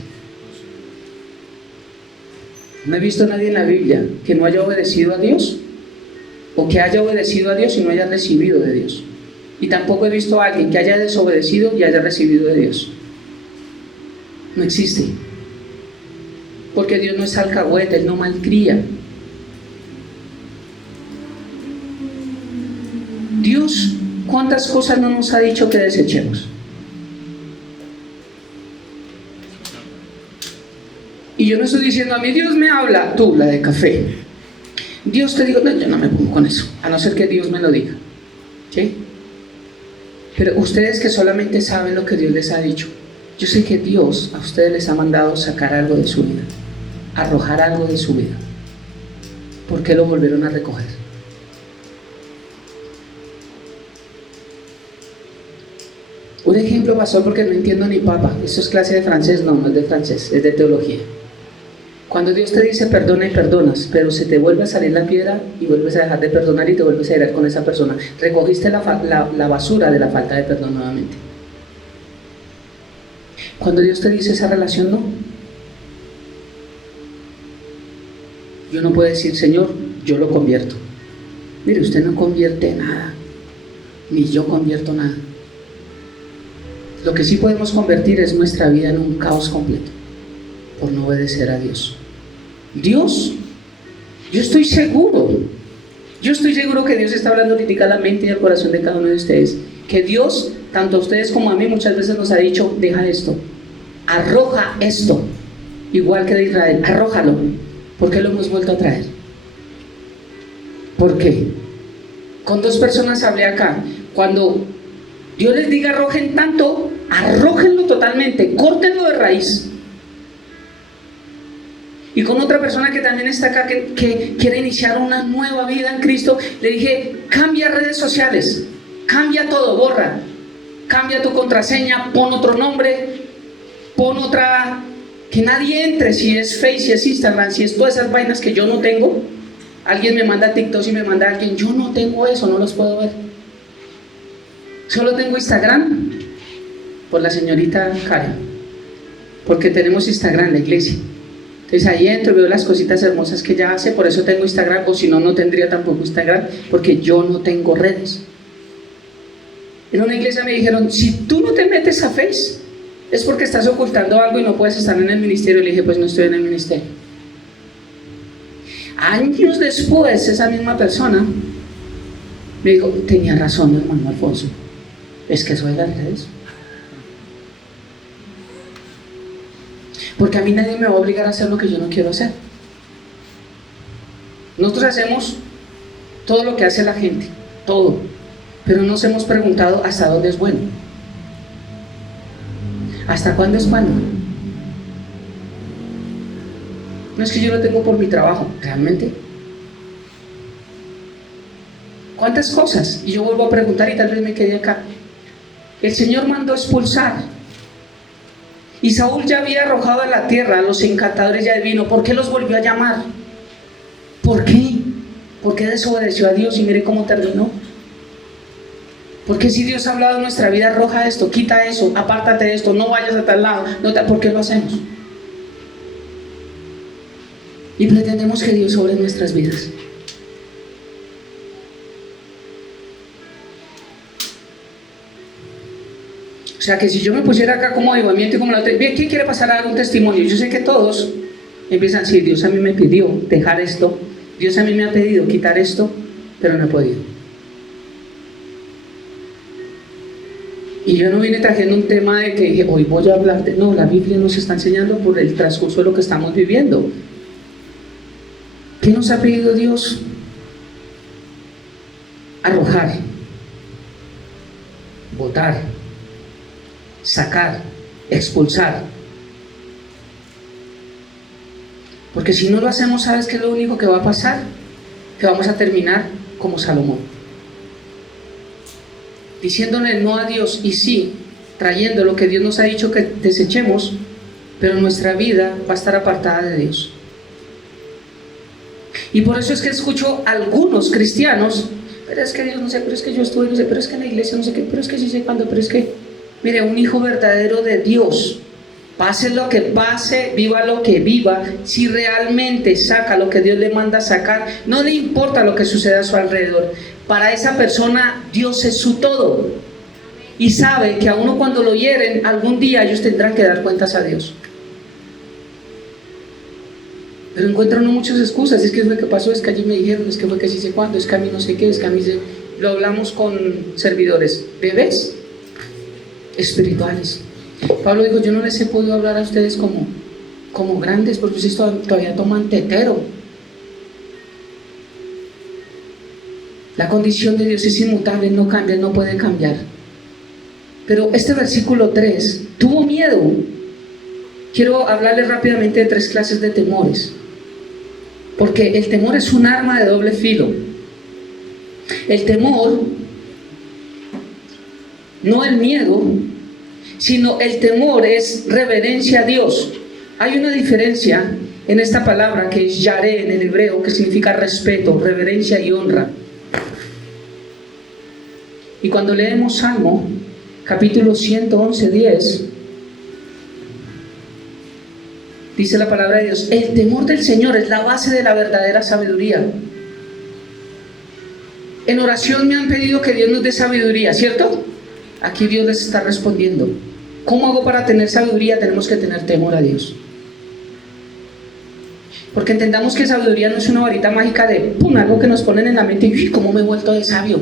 No he visto a nadie en la Biblia que no haya obedecido a Dios, o que haya obedecido a Dios y no haya recibido de Dios. Y tampoco he visto a alguien que haya desobedecido y haya recibido de Dios. No existe. Porque Dios no es alcahueta, Él no malcría. Dios, ¿cuántas cosas no nos ha dicho que desechemos? Y yo no estoy diciendo a mí, Dios me habla, tú, la de café. Dios te digo, no, yo no me pongo con eso, a no ser que Dios me lo diga. ¿Sí? Pero ustedes que solamente saben lo que Dios les ha dicho, yo sé que Dios a ustedes les ha mandado sacar algo de su vida, arrojar algo de su vida. ¿Por qué lo volvieron a recoger? Un ejemplo, pastor, porque no entiendo ni papa. Esto es clase de francés, no es de francés, es de teología. Cuando Dios te dice perdona y perdonas, pero se te vuelve a salir la piedra y vuelves a dejar de perdonar y te vuelves a ir con esa persona, recogiste la basura de la falta de perdón nuevamente. Cuando Dios te dice esa relación, no. Yo no puedo decir, Señor, yo lo convierto. Mire, usted no convierte nada, ni yo convierto nada. Lo que sí podemos convertir es nuestra vida en un caos completo por no obedecer a Dios. Dios, yo estoy seguro que Dios está hablando ahorita a la mente y al corazón de cada uno de ustedes, que Dios, tanto a ustedes como a mí, muchas veces nos ha dicho, deja esto, arroja esto, igual que de Israel, arrójalo. ¿Por qué lo hemos vuelto a traer? ¿Por qué? Con 2 personas hablé acá. Cuando Dios les diga arrojen tanto, arrójenlo totalmente, córtenlo de raíz. Y con otra persona que también está acá, que quiere iniciar una nueva vida en Cristo, le dije, cambia redes sociales, cambia todo, borra, cambia tu contraseña, pon otro nombre, pon otra, que nadie entre, si es Face, si es Instagram, si es todas esas vainas que yo no tengo. Alguien me manda TikTok y me manda a alguien, yo no tengo eso, no los puedo ver. Solo tengo Instagram por la señorita Karen, porque tenemos Instagram en la iglesia. Entonces ahí entro y veo las cositas hermosas que ella hace, por eso tengo Instagram, o si no, no tendría tampoco Instagram, porque yo no tengo redes. En una iglesia me dijeron, si tú no te metes a Face, es porque estás ocultando algo y no puedes estar en el ministerio. Le dije, pues no estoy en el ministerio. Años después, esa misma persona me dijo, tenía razón, hermano Alfonso, es que soy de las redes. Porque a mí nadie me va a obligar a hacer lo que yo no quiero hacer. Nosotros hacemos todo lo que hace la gente, todo, pero nos hemos preguntado hasta dónde es bueno, hasta cuándo es bueno. No es que yo lo tengo por mi trabajo, realmente. ¿Cuántas cosas? Y yo vuelvo a preguntar y tal vez me quedé acá. El Señor mandó expulsar. Y Saúl ya había arrojado a la tierra a los encantadores ya del vino. ¿Por qué los volvió a llamar? ¿Por qué? ¿Por qué desobedeció a Dios? Y mire cómo terminó. ¿Por qué si Dios ha hablado en nuestra vida, arroja esto, quita eso, apártate de esto, no vayas a tal lado? ¿Por qué lo hacemos? Y pretendemos que Dios obre en nuestras vidas. O sea que si yo me pusiera acá como avivamiento y como la otra, bien, ¿quién quiere pasar a dar un testimonio? Yo sé que todos empiezan, sí, Dios a mí me pidió dejar esto, Dios a mí me ha pedido quitar esto, pero no he podido. Y yo no vine trayendo un tema de que dije, hoy voy a hablar de, no, la Biblia nos está enseñando por el transcurso de lo que estamos viviendo. ¿Qué nos ha pedido Dios? arrojar, botar, sacar, expulsar. Porque si no lo hacemos, ¿sabes qué es lo único que va a pasar? Que vamos a terminar como Salomón, diciéndole no a Dios y sí, trayendo lo que Dios nos ha dicho que desechemos, pero nuestra vida va a estar apartada de Dios. Y por eso es que escucho a algunos cristianos, pero es que Dios no sé, pero es que yo estuve, no sé, pero es que en la iglesia no sé qué, pero es que sí sé cuándo, pero es que, mire, un hijo verdadero de Dios, pase lo que pase, viva lo que viva, si realmente saca lo que Dios le manda sacar, no le importa lo que suceda a su alrededor. Para esa persona Dios es su todo, y sabe que a uno cuando lo hieren, algún día ellos tendrán que dar cuentas a Dios. Pero encuentran muchas excusas, es que es lo que pasó, es que allí me dijeron, es que fue que sí sé cuándo, es que a mí no sé qué, es que a mí sé... Lo hablamos con servidores, bebés espirituales. Pablo dijo, yo no les he podido hablar a ustedes como grandes, porque ustedes todavía toman tetero. La condición de Dios es inmutable, no cambia, no puede cambiar. Pero este versículo 3, tuvo miedo. Quiero hablarles rápidamente de 3 clases de temores, porque el temor es un arma de doble filo. El temor, no el miedo, sino el temor es reverencia a Dios. Hay una diferencia en esta palabra que es yaré en el hebreo, que significa respeto, reverencia y honra. Y cuando leemos Salmo, capítulo 111, 10, dice la palabra de Dios, el temor del Señor es la base de la verdadera sabiduría. En oración me han pedido que Dios nos dé sabiduría, ¿cierto? Aquí Dios les está respondiendo. ¿Cómo hago para tener sabiduría? Tenemos que tener temor a Dios. Porque entendamos que sabiduría no es una varita mágica de ¡pum!, algo que nos ponen en la mente y ¿cómo me he vuelto de sabio?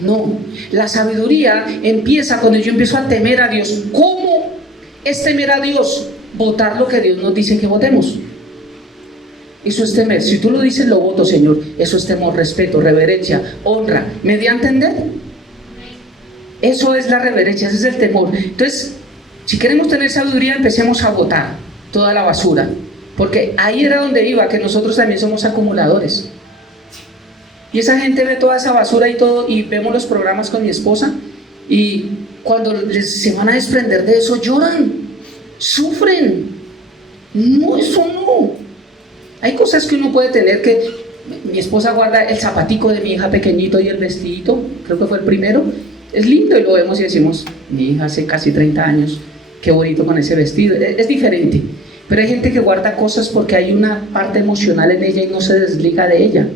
No, la sabiduría empieza cuando yo empiezo a temer a Dios. ¿Cómo es temer a Dios? Votar lo que Dios nos dice que votemos. Eso es temer. Si tú lo dices, lo voto, Señor. Eso es temor, respeto, reverencia, honra. ¿Me di a entender? Eso es la reverencia, ese es el temor. Entonces, si queremos tener sabiduría, empecemos a votar toda la basura. Porque ahí era donde iba, que nosotros también somos acumuladores. Y esa gente ve toda esa basura y todo, y vemos los programas con mi esposa, y cuando se van a desprender de eso, lloran, sufren. No, eso no. Hay cosas que uno puede tener que... Mi esposa guarda el zapatico de mi hija pequeñito y el vestidito, creo que fue el primero. Es lindo y lo vemos y decimos, mi hija hace casi 30 años, qué bonito con ese vestido. Es diferente. Pero hay gente que guarda cosas porque hay una parte emocional en ella y no se desliga de ella.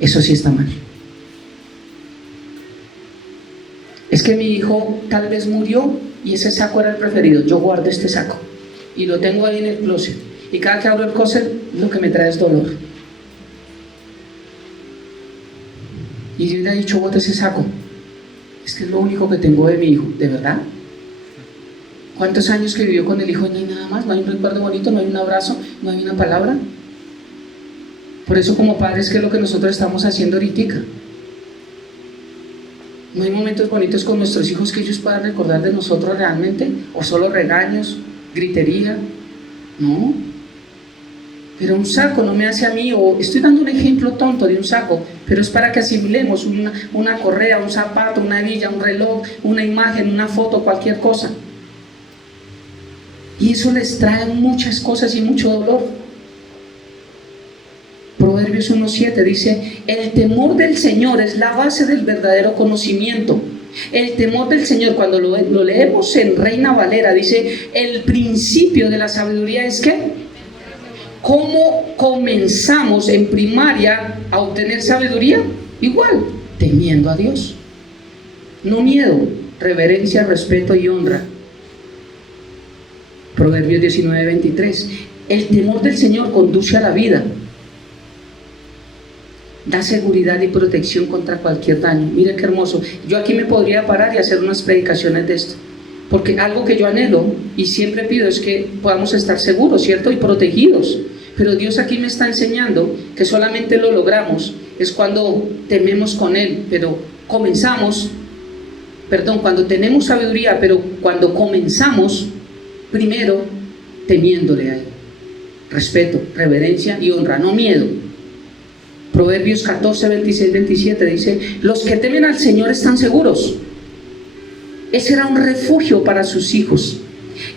Eso sí está mal. Es que mi hijo tal vez murió y ese saco era el preferido. Yo guardo este saco y lo tengo ahí en el closet. Y cada que abro el closet, lo que me trae es dolor. Y yo le he dicho, bota ese saco. Es que es lo único que tengo de mi hijo. ¿De verdad? ¿Cuántos años que vivió con el hijo? No hay nada más, no hay un recuerdo bonito, no hay un abrazo, no hay una palabra. Por eso como padres, ¿qué es lo que nosotros estamos haciendo ahorita? No hay momentos bonitos con nuestros hijos que ellos puedan recordar de nosotros realmente, o solo regaños, gritería. No. Pero un saco no me hace a mí, o estoy dando un ejemplo tonto de un saco, pero es para que asimilemos una correa, un zapato, una hebilla, un reloj, una imagen, una foto, cualquier cosa. Y eso les trae muchas cosas y mucho dolor. Proverbios 1:7 dice, el temor del Señor es la base del verdadero conocimiento. El temor del Señor, cuando lo leemos en Reina Valera, dice, el principio de la sabiduría es ¿qué? ¿Cómo comenzamos en primaria a obtener sabiduría? Igual, temiendo a Dios. No miedo, reverencia, respeto y honra. Proverbios 19:23. El temor del Señor conduce a la vida. Da seguridad y protección contra cualquier daño. Mira qué hermoso. Yo aquí me podría parar y hacer unas predicaciones de esto. Porque algo que yo anhelo y siempre pido es que podamos estar seguros, ¿cierto? Y protegidos. Pero Dios aquí me está enseñando que solamente lo logramos es cuando tememos con Él, pero cuando tenemos sabiduría, pero cuando comenzamos, primero temiéndole a Él. Respeto, reverencia y honra, no miedo. Proverbios 14, 26, 27 dice: los que temen al Señor están seguros. Ese era un refugio para sus hijos.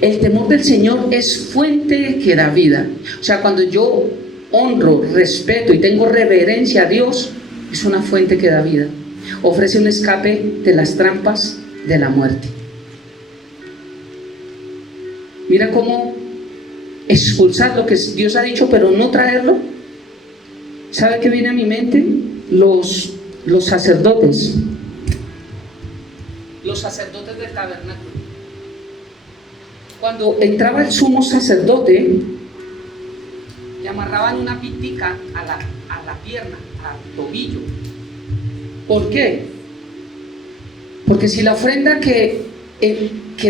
El temor del Señor es fuente que da vida. O sea, cuando yo honro, respeto y tengo reverencia a Dios, es una fuente que da vida. Ofrece un escape de las trampas de la muerte. Mira cómo expulsar lo que Dios ha dicho, pero no traerlo. ¿Sabe qué viene a mi mente? Los sacerdotes. Los sacerdotes del tabernáculo. Cuando entraba el sumo sacerdote, le amarraban una pitica a la pierna, al tobillo. ¿Por qué? Porque si la ofrenda que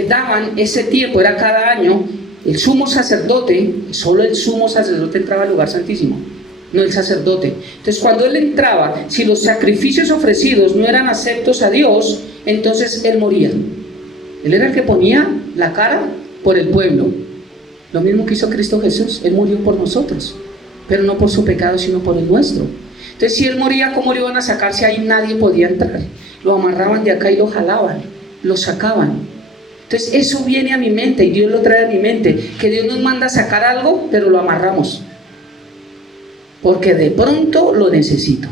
daban ese tiempo era cada año, el sumo sacerdote, solo el sumo sacerdote entraba al lugar santísimo, no el sacerdote. Entonces, cuando él entraba, si los sacrificios ofrecidos no eran aceptos a Dios, entonces él moría. Él era el que ponía la cara por el pueblo. Lo mismo que hizo Cristo Jesús. Él murió por nosotros, pero no por su pecado, sino por el nuestro. Entonces, si él moría, ¿cómo lo iban a sacar si ahí nadie podía entrar? Lo amarraban de acá y lo jalaban, lo sacaban. Entonces, eso viene a mi mente y Dios lo trae a mi mente, que Dios nos manda a sacar algo, pero lo amarramos, porque de pronto lo necesito.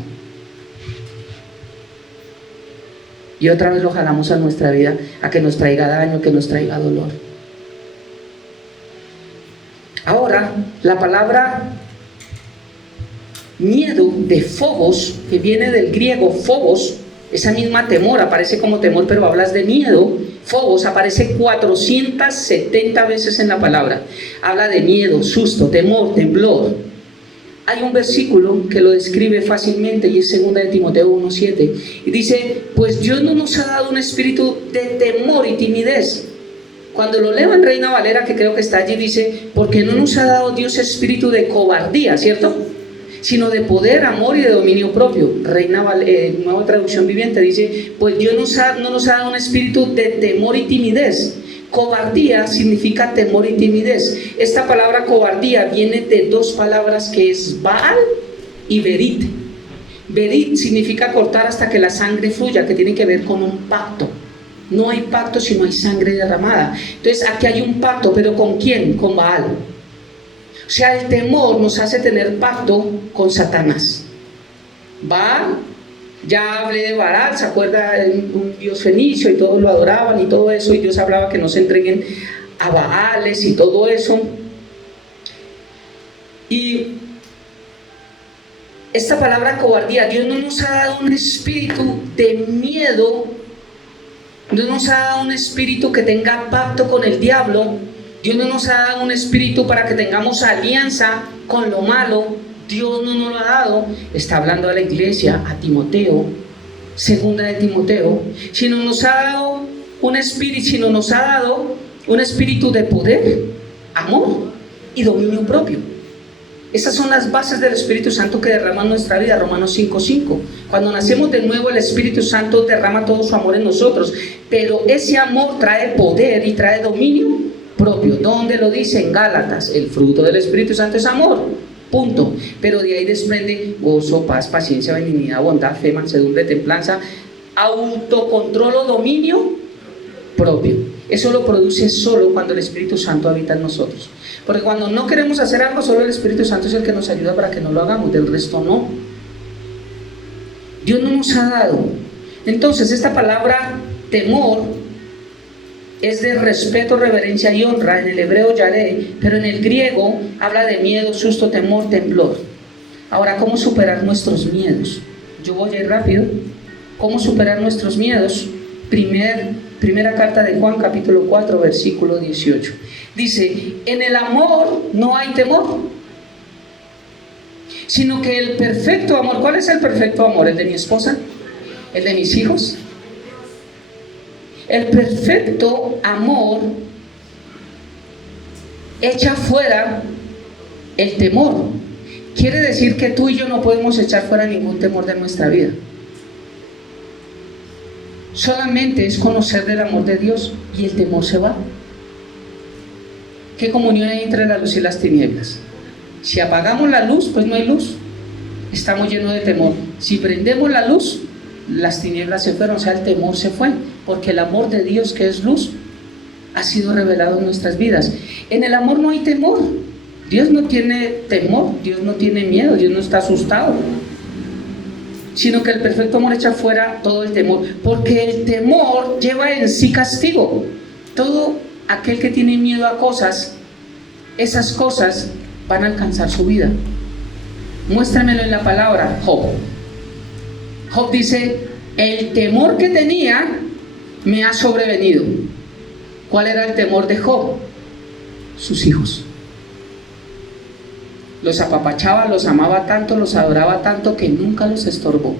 Y otra vez lo jalamos a nuestra vida, a que nos traiga daño, que nos traiga dolor. Ahora, la palabra miedo de phobos, que viene del griego phobos, esa misma temor, aparece como temor, pero hablas de miedo. Phobos aparece 470 veces en la palabra. Habla de miedo, susto, temor, temblor. Hay un versículo que lo describe fácilmente y es 2 de Timoteo 1:7, y dice: pues Dios no nos ha dado un espíritu de temor y timidez. Cuando lo leo en Reina Valera, que creo que está allí, dice: porque no nos ha dado Dios espíritu de cobardía, ¿cierto?, sino de poder, amor y de dominio propio. Nueva Traducción Viviente dice: pues Dios no nos ha dado un espíritu de temor y timidez. Cobardía significa temor y timidez. Esta palabra cobardía viene de dos palabras, que es Baal y Berit. Berit significa cortar hasta que la sangre fluya, que tiene que ver con un pacto. No hay pacto si no hay sangre derramada. Entonces aquí hay un pacto, pero ¿con quién? Con Baal. O sea, el temor nos hace tener pacto con Satanás. Baal, ya hablé de Baal, ¿se acuerda? Un dios fenicio, y todos lo adoraban y todo eso, y Dios hablaba que no se entreguen a Baales y todo eso. Y esta palabra cobardía, Dios no nos ha dado un espíritu de miedo, Dios nos ha dado un espíritu que tenga pacto con el diablo. Dios no nos ha dado un espíritu para que tengamos alianza con lo malo. Dios no nos lo ha dado. Está hablando a la iglesia, a Timoteo, 2 de Timoteo. Sino nos ha dado un espíritu de poder, amor y dominio propio. Esas son las bases del Espíritu Santo que derrama en nuestra vida. Romanos 5:5. Cuando nacemos de nuevo, el Espíritu Santo derrama todo su amor en nosotros, pero ese amor trae poder y trae dominio propio. ¿Dónde lo dice? En Gálatas: el fruto del Espíritu Santo es amor, punto. Pero de ahí desprende gozo, paz, paciencia, benignidad, bondad, fe, mansedumbre, templanza, autocontrol o dominio propio. Eso lo produce solo cuando el Espíritu Santo habita en nosotros. Porque cuando no queremos hacer algo, solo el Espíritu Santo es el que nos ayuda para que no lo hagamos, del resto no. Dios no nos ha dado. Entonces, esta palabra temor es de respeto, reverencia y honra. En el hebreo yaré, pero en el griego habla de miedo, susto, temor, temblor. Ahora, ¿cómo superar nuestros miedos? Yo voy a ir rápido. ¿Cómo superar nuestros miedos? Primera carta de Juan, capítulo 4, versículo 18. Dice: en el amor no hay temor, sino que el perfecto amor. ¿Cuál es el perfecto amor? ¿El de mi esposa? ¿El de mis hijos? El perfecto amor echa fuera el temor. quiere decir que tú y yo no podemos echar fuera ningún temor de nuestra vida. Solamente es conocer del amor de Dios y el temor se va. ¿Qué comunión hay entre la luz y las tinieblas? Si apagamos la luz, pues no hay luz. Estamos llenos de temor. Si prendemos la luz, las tinieblas se fueron, o sea, el temor se fue, porque el amor de Dios, que es luz, ha sido revelado en nuestras vidas. En el amor no hay temor. Dios no tiene temor, Dios no tiene miedo, Dios no está asustado, sino que el perfecto amor echa fuera todo el temor, porque el temor lleva en sí castigo. Todo aquel que tiene miedo a cosas, esas cosas van a alcanzar su vida. Muéstramelo en la palabra. Job dice: el temor que tenía me ha sobrevenido. ¿Cuál era el temor de Job? Sus hijos. Los apapachaba, los amaba tanto, los adoraba tanto que nunca los estorbó.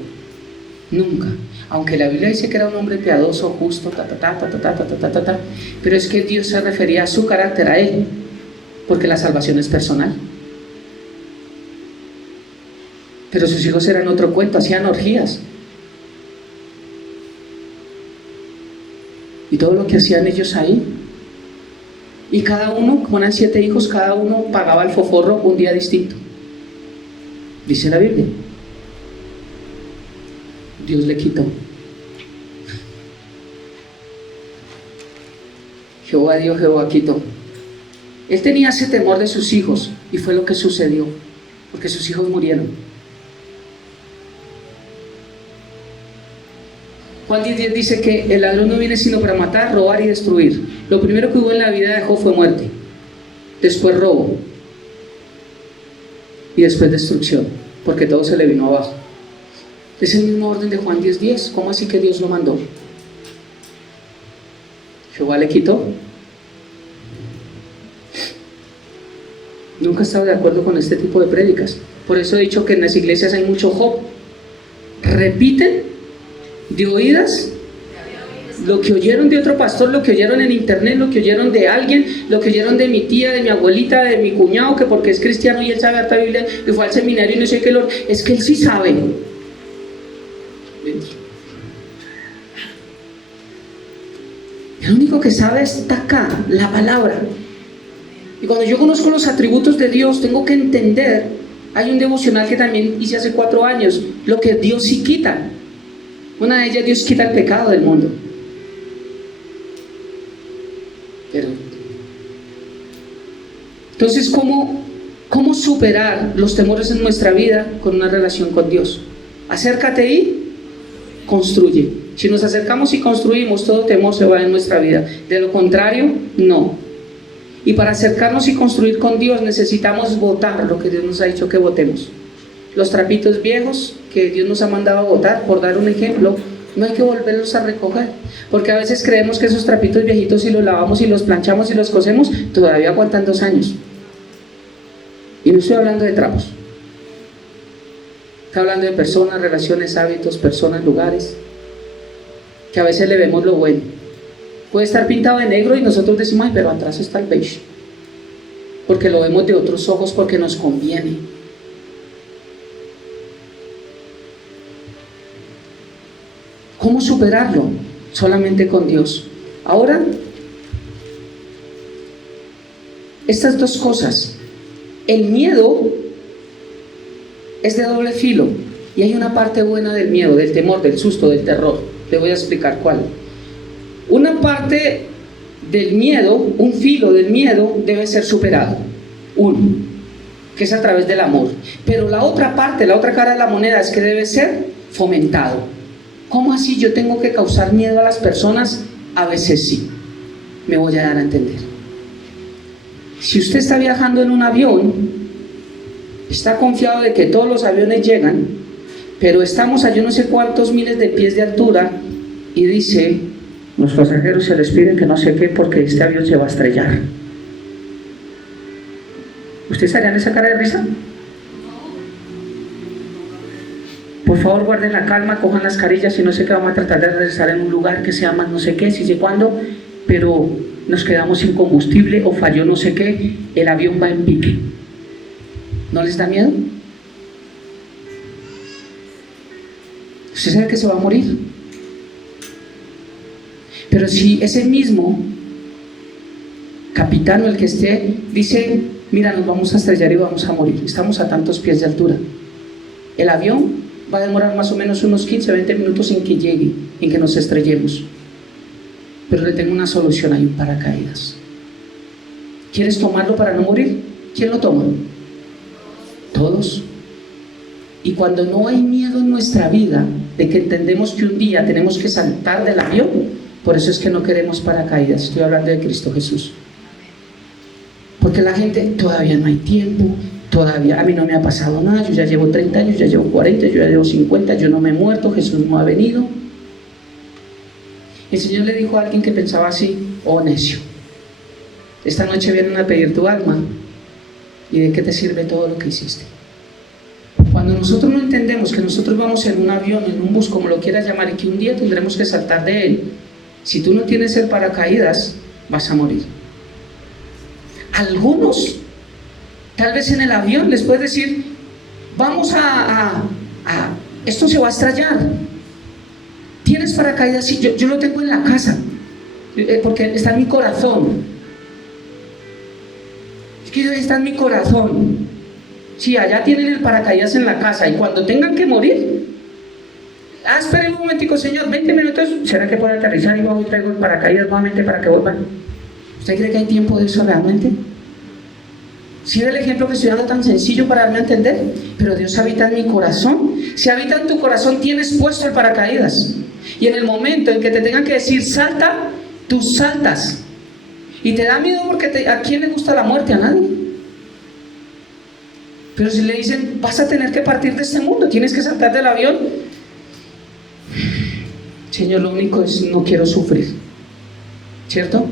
Nunca. Aunque la Biblia dice que era un hombre piadoso, justo, pero es que Dios se refería a su carácter, a él, porque la salvación es personal. Pero sus hijos eran otro cuento, hacían orgías. Y todo lo que hacían ellos ahí. Y cada uno, como eran 7 hijos, cada uno pagaba el foforro un día distinto. Dice la Biblia. Dios le quitó. Jehová dio, Jehová quitó. Él tenía ese temor de sus hijos y fue lo que sucedió, porque sus hijos murieron. Juan 10:10 dice que el ladrón no viene sino para matar, robar y destruir. Lo primero que hubo en la vida de Job fue muerte, después robo y después destrucción, porque todo se le vino abajo. Es el mismo orden de Juan 10:10. ¿Cómo así que Dios lo mandó? Jehová le quitó. Nunca he estado de acuerdo con este tipo de prédicas. Por eso he dicho que en las iglesias hay mucho Job. Repiten de oídas lo que oyeron de otro pastor, lo que oyeron en internet, lo que oyeron de alguien, lo que oyeron de mi tía, de mi abuelita, de mi cuñado, que porque es cristiano y él sabe harta Biblia y fue al seminario y no sé qué. Es que él sí sabe. El único que sabe está acá, la palabra. Y cuando yo conozco los atributos de Dios, tengo que entender. Hay un devocional que también hice hace 4 años, lo que Dios sí quita. Una de ellas, Dios quita el pecado del mundo. Pero entonces, ¿cómo superar los temores en nuestra vida con una relación con Dios? Acércate y construye. Si nos acercamos y construimos, todo temor se va en nuestra vida. De lo contrario, no. Y para acercarnos y construir con Dios necesitamos botar lo que Dios nos ha dicho que botemos. Los trapitos viejos que Dios nos ha mandado a botar, por dar un ejemplo, no hay que volverlos a recoger, porque a veces creemos que esos trapitos viejitos, si los lavamos y los planchamos y los cosemos, todavía aguantan 2 años. Y no estoy hablando de trapos, estoy hablando de personas, relaciones, hábitos, personas, lugares, que a veces le vemos lo bueno. Puede estar pintado de negro y nosotros decimos: ay, pero atrás está el beige, porque lo vemos de otros ojos, porque nos conviene. ¿Cómo superarlo? Solamente con Dios. Ahora, estas 2 cosas. El miedo es de doble filo, y hay una parte buena del miedo, del temor, del susto, del terror. Le voy a explicar cuál. Una parte del miedo, un filo del miedo, debe ser superado. Uno, que es a través del amor. Pero la otra parte, la otra cara de la moneda, es que debe ser fomentado. ¿Cómo así yo tengo que causar miedo a las personas? A veces sí. Me voy a dar a entender. Si usted está viajando en un avión, está confiado de que todos los aviones llegan, pero estamos a yo no sé cuántos miles de pies de altura y dice: los pasajeros se les pide que no sé qué porque este avión se va a estrellar. ¿Ustedes harían esa cara de risa? Por favor, guarden la calma, cojan las carillas y no sé qué, vamos a tratar de regresar en un lugar que se llama no sé qué, si sé cuándo, pero nos quedamos sin combustible o falló no sé qué, el avión va en pique. ¿No les da miedo? usted sabe que se va a morir. Pero si ese mismo capitán o el que esté dice, mira, nos vamos a estrellar y vamos a morir, estamos a tantos pies de altura, el avión va a demorar más o menos unos 15-20 minutos en que llegue, en que nos estrellemos, pero le tengo una solución, hay un paracaídas. ¿Quieres tomarlo para no morir? ¿Quién lo toma? Todos. Y cuando no hay miedo en nuestra vida de que entendemos que un día tenemos que saltar del avión, por eso es que no queremos paracaídas. Estoy hablando de Cristo Jesús. Porque la gente, todavía no hay tiempo, todavía a mí no me ha pasado nada, yo ya llevo 30 años, ya llevo 40, yo ya llevo 50, yo no me he muerto, Jesús no ha venido. El Señor le dijo a alguien que pensaba así, oh necio, esta noche vienen a pedir tu alma, ¿y de qué te sirve todo lo que hiciste? Cuando nosotros no entendemos que nosotros vamos en un avión, en un bus, como lo quieras llamar, y que un día tendremos que saltar de él, si tú no tienes el paracaídas, vas a morir. Algunos, tal vez en el avión, les puedes decir, vamos esto se va a estrellar. ¿Tienes paracaídas? Sí, yo lo tengo en la casa, porque está en mi corazón. Es que está en mi corazón. Sí, allá tienen el paracaídas en la casa, y cuando tengan que morir, esperen un momentico, señor, 20 minutos, ¿será que puedo aterrizar y luego traigo el paracaídas nuevamente para que vuelvan? ¿Usted cree que hay tiempo de eso realmente? ¿Sí ve el ejemplo que estoy dando tan sencillo para darme a entender? Pero Dios habita en mi corazón. Si habita en tu corazón, tienes puesto el paracaídas. Y en el momento en que te tengan que decir salta, tú saltas. Y te da miedo porque ¿a quién le gusta la muerte? A nadie. Pero si le dicen, vas a tener que partir de este mundo, tienes que saltar del avión. Señor, lo único es, no quiero sufrir. ¿Cierto?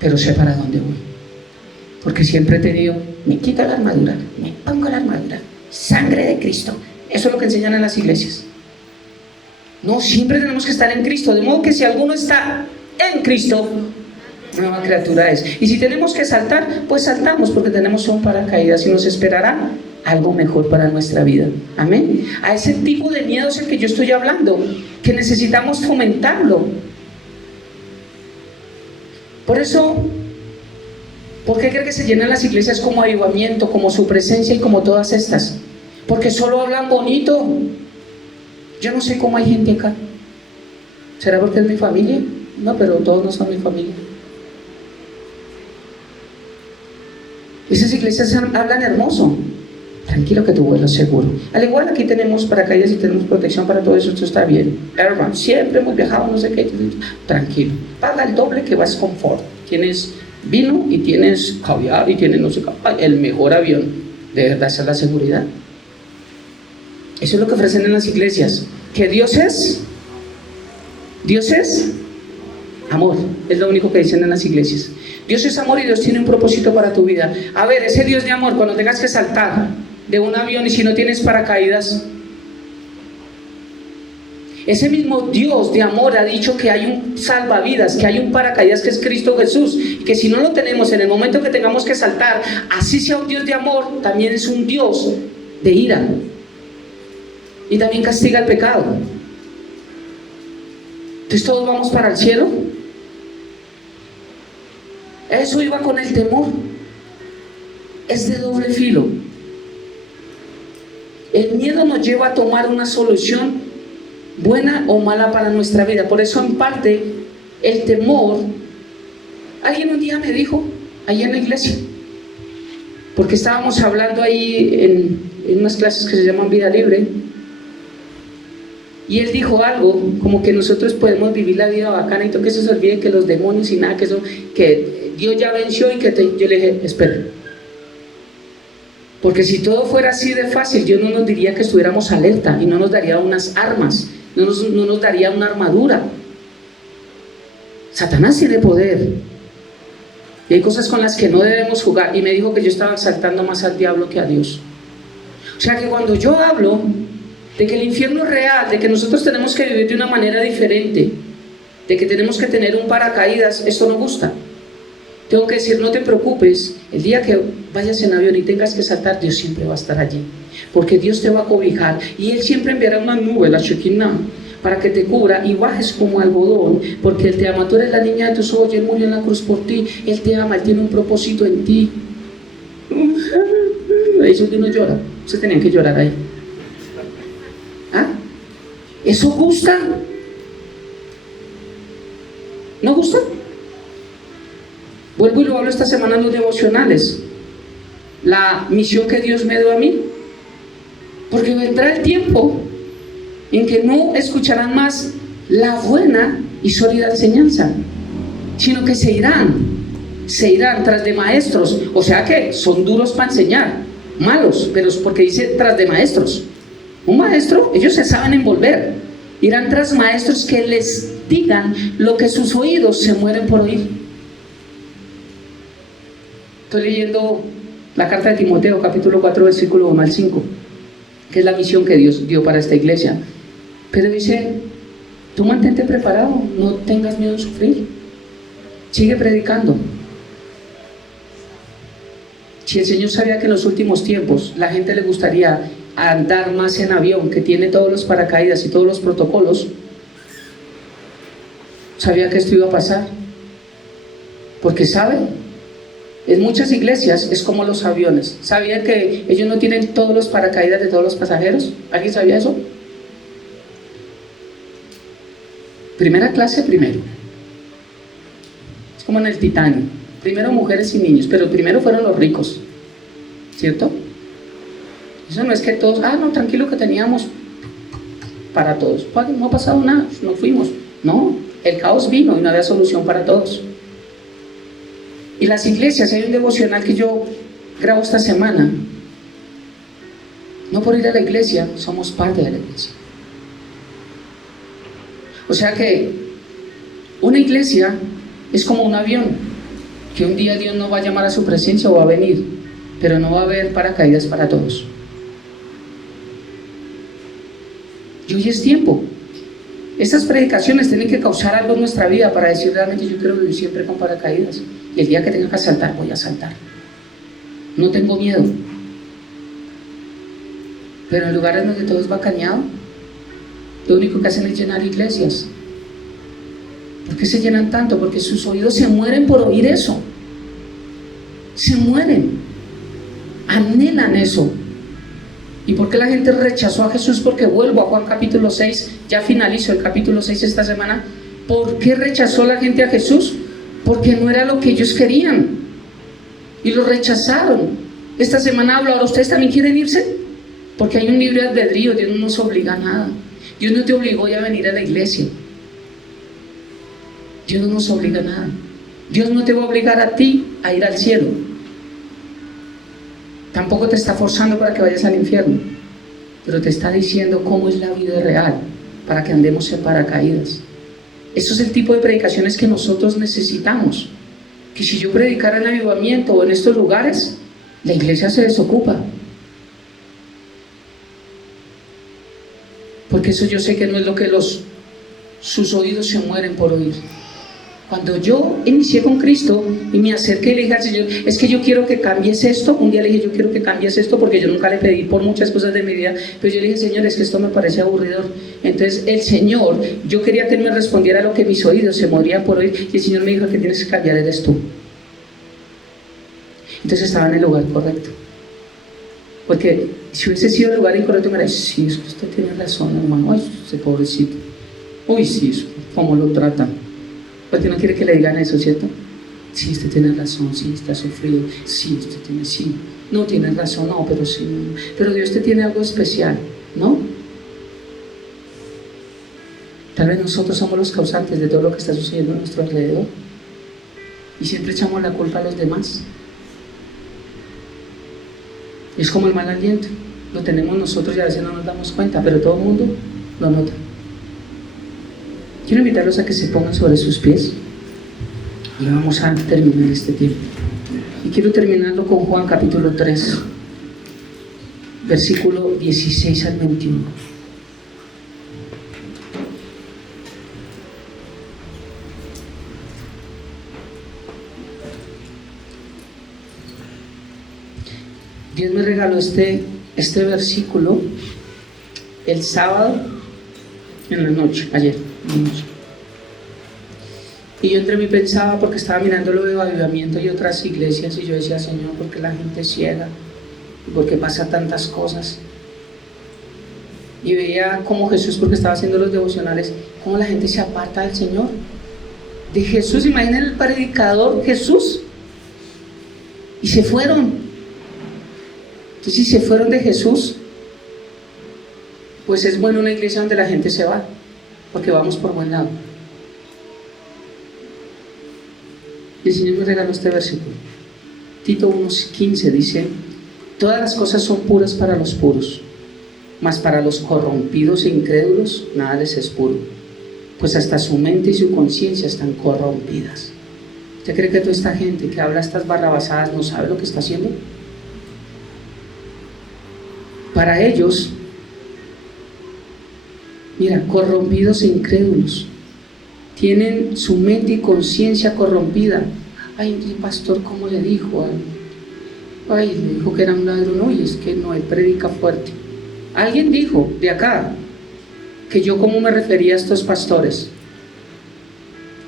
Pero sé para dónde voy. Porque siempre te digo, me quito la armadura, me pongo la armadura, sangre de Cristo. Eso es lo que enseñan en las iglesias. No, siempre tenemos que estar en Cristo, de modo que si alguno está en Cristo, nueva criatura es. Y si tenemos que saltar, pues saltamos, porque tenemos un paracaídas y nos esperará algo mejor para nuestra vida. Amén. A ese tipo de miedo es el que yo estoy hablando, que necesitamos fomentarlo. Por eso, ¿por qué cree que se llenan las iglesias como avivamiento, como su presencia y como todas estas? Porque solo hablan bonito. Yo no sé cómo hay gente acá. ¿Será porque es mi familia? No, pero todos no son mi familia. Esas iglesias hablan hermoso. Tranquilo que tu vuelo es seguro. Al igual aquí tenemos paracaídas y tenemos protección para todo eso, esto está bien. Hermano, siempre hemos viajado, no sé qué. Tranquilo. Paga el doble que vas confort. Tienes vino y tienes caviar y tienes no sé qué. El mejor avión. De verdad, esa es la seguridad. Eso es lo que ofrecen en las iglesias. Que Dios es amor. Es lo único que dicen en las iglesias. Dios es amor y Dios tiene un propósito para tu vida. A ver, ese Dios de amor, cuando tengas que saltar de un avión y si no tienes paracaídas, ese mismo Dios de amor ha dicho que hay un salvavidas, que hay un paracaídas que es Cristo Jesús, y que si no lo tenemos en el momento que tengamos que saltar, así sea un Dios de amor, también es un Dios de ira y también castiga el pecado. Entonces todos vamos para el cielo. Eso iba con el temor. Es de doble filo. El miedo nos lleva a tomar una solución buena o mala para nuestra vida. Por eso en parte el temor, alguien un día me dijo ahí en la iglesia, porque estábamos hablando ahí en unas clases que se llaman Vida Libre, y él dijo algo como que nosotros podemos vivir la vida bacana y todo, que eso se olvide, que los demonios y nada, que eso, que Dios ya venció y que yo le dije, espera, porque si todo fuera así de fácil, Dios no nos diría que estuviéramos alerta y no nos daría unas armas, no nos daría una armadura. Satanás tiene poder y hay cosas con las que no debemos jugar, y me dijo que yo estaba exaltando más al diablo que a Dios. O sea que cuando yo hablo de que el infierno es real, de que nosotros tenemos que vivir de una manera diferente, de que tenemos que tener un paracaídas, esto no gusta. Tengo que decir, no te preocupes, el día que vayas en avión y tengas que saltar, Dios siempre va a estar allí, porque Dios te va a cobijar y Él siempre enviará una nube, la Shekinah, para que te cubra y bajes como algodón, porque Él te ama. Tú eres la niña de tus ojos y Él murió en la cruz por ti. Él te ama, Él tiene un propósito en ti. Ahí es donde uno llora. Se tenían que llorar ahí. ¿Ah? ¿Eso gusta? ¿No gusta? Vuelvo y lo hablo esta semana en los devocionales. La misión que Dios me dio a mí, porque vendrá el tiempo en que no escucharán más la buena y sólida enseñanza, sino que se irán tras de maestros, o sea que son duros para enseñar, malos, pero es porque dice tras de maestros. Un maestro, ellos se saben envolver, irán tras maestros que les digan lo que sus oídos se mueren por oír. Estoy leyendo la carta de Timoteo, capítulo 4, versículo 1 al 5, que es la misión que Dios dio para esta iglesia. Pero dice, tú mantente preparado, no tengas miedo de sufrir, sigue predicando. Si el Señor sabía que en los últimos tiempos la gente le gustaría andar más en avión, que tiene todos los paracaídas y todos los protocolos, sabía que esto iba a pasar, porque sabe, en muchas iglesias es como los aviones. ¿Sabían que ellos no tienen todos los paracaídas de todos los pasajeros? ¿Alguien sabía eso? Primera clase primero. Es como en el Titanic. Primero mujeres y niños, pero primero fueron los ricos, ¿cierto? Eso no es que todos, no, tranquilo que teníamos para todos. No ha pasado nada, nos fuimos. No, el caos vino y no había solución para todos. Y las iglesias, hay un devocional que yo grabo esta semana. No por ir a la iglesia, somos parte de la iglesia. O sea que una iglesia es como un avión, que un día Dios no va a llamar a su presencia o va a venir, pero no va a haber paracaídas para todos. Y hoy es tiempo. Estas predicaciones tienen que causar algo en nuestra vida para decir realmente yo quiero vivir siempre con paracaídas. Y el día que tenga que saltar, voy a saltar. No tengo miedo. Pero en lugares donde todo es bacaneado, lo único que hacen es llenar iglesias. ¿Por qué se llenan tanto? Porque sus oídos se mueren por oír eso. Se mueren. Anhelan eso. ¿Y por qué la gente rechazó a Jesús? Porque vuelvo a Juan capítulo 6, ya finalizo el capítulo 6 esta semana. ¿Por qué rechazó la gente a Jesús? Porque no era lo que ellos querían y lo rechazaron. Esta semana hablo, ahora ustedes también quieren irse, porque hay un libre albedrío. Dios no nos obliga a nada. Dios no te obligó ya a venir a la iglesia. Dios no nos obliga a nada. Dios no te va a obligar a ti a ir al cielo. Tampoco te está forzando para que vayas al infierno, pero te está diciendo cómo es la vida real para que andemos en paracaídas. Eso es el tipo de predicaciones que nosotros necesitamos. Que si yo predicara en avivamiento o en estos lugares, la iglesia se desocupa. Porque eso yo sé que no es lo que sus oídos se mueren por oír. Cuando yo inicié con Cristo y me acerqué y le dije al Señor, es que yo quiero que cambies esto. Un día le dije, yo quiero que cambies esto, porque yo nunca le pedí por muchas cosas de mi vida, pero yo le dije, Señor, es que esto me parece aburridor. Entonces el Señor, yo quería que Él me respondiera lo que mis oídos se morían por oír, y el Señor me dijo, que tienes que cambiar eres tú. Entonces estaba en el lugar correcto. Porque si hubiese sido el lugar incorrecto, me diría, sí, es que usted tiene razón, hermano. Ay, ese pobrecito. Uy, sí, cómo lo tratan. Porque no quiere que le digan eso, ¿cierto? Sí, usted tiene razón, sí, está sufrido. Sí, usted tiene, sí. No, tiene razón, no, pero sí. No. Pero Dios te tiene algo especial, ¿no? Tal vez nosotros somos los causantes de todo lo que está sucediendo a nuestro alrededor. Y siempre echamos la culpa a los demás. Es como el mal aliento, lo tenemos nosotros y a veces no nos damos cuenta, pero todo el mundo lo nota. Quiero invitarlos a que se pongan sobre sus pies y vamos a terminar este tiempo. Y quiero terminarlo con Juan capítulo 3, versículo 16 al 21. Dios me regaló este versículo el sábado en la noche, ayer en la noche. Y yo entre mí pensaba, porque estaba mirando lo de avivamiento y otras iglesias, y yo decía, Señor, ¿por qué la gente es ciega? ¿Y por qué pasa tantas cosas? Y veía cómo Jesús, porque estaba haciendo los devocionales, cómo la gente se aparta del Señor, de Jesús. Imaginen el predicador Jesús, y se fueron. Entonces, si se fueron de Jesús, pues es bueno una iglesia donde la gente se va, porque vamos por buen lado. El Señor me regaló este versículo. Tito 1:15 dice: todas las cosas son puras para los puros, mas para los corrompidos e incrédulos nada les es puro, pues hasta su mente y su conciencia están corrompidas. ¿Usted cree que toda esta gente que habla estas barrabasadas no sabe lo que está haciendo? Para ellos, mira, corrompidos e incrédulos, tienen su mente y conciencia corrompida. Ay, el pastor, ¿cómo le dijo? Ay, le dijo que era un ladrón. Uy, es que no, él predica fuerte. Alguien dijo de acá que yo cómo me refería a estos pastores.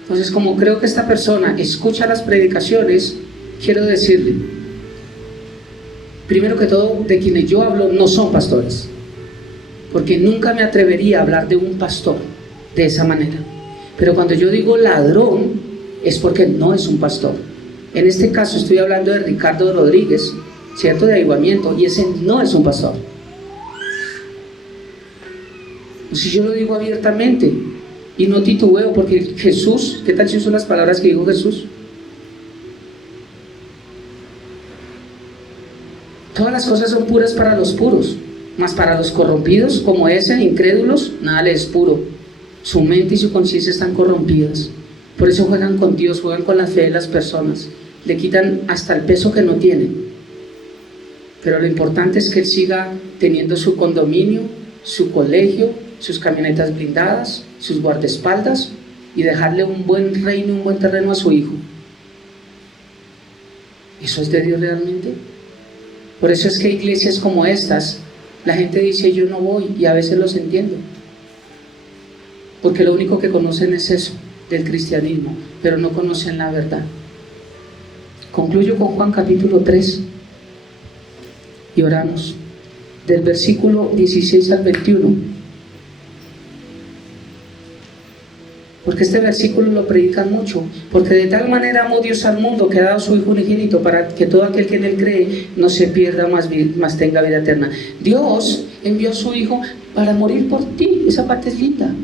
Entonces, como creo que esta persona escucha las predicaciones, quiero decirle, primero que todo, de quienes yo hablo no son pastores, porque nunca me atrevería a hablar de un pastor de esa manera. Pero cuando yo digo ladrón, es porque no es un pastor. En este caso estoy hablando de Ricardo Rodríguez, ¿cierto? De Avivamiento, y ese no es un pastor. Si yo lo digo abiertamente y no titubeo, porque Jesús, ¿qué tal si uso las palabras que dijo Jesús? Todas las cosas son puras para los puros, mas para los corrompidos, como ese, incrédulos, nada les es puro. Su mente y su conciencia están corrompidas. Por eso juegan con Dios, juegan con la fe de las personas, le quitan hasta el peso que no tienen. Pero lo importante es que él siga teniendo su condominio, su colegio, sus camionetas blindadas, sus guardaespaldas, y dejarle un buen reino, un buen terreno a su hijo. ¿Eso es de Dios realmente? Por eso es que iglesias como estas, la gente dice yo no voy, y a veces los entiendo, porque lo único que conocen es eso del cristianismo, pero no conocen la verdad. Concluyo con Juan capítulo 3 y oramos del versículo 16 al 21, porque este versículo lo predican mucho. Porque de tal manera amó Dios al mundo que ha dado su Hijo unigénito, para que todo aquel que en él cree no se pierda, más tenga vida eterna. Dios envió a su Hijo para morir por ti. Esa parte es linda.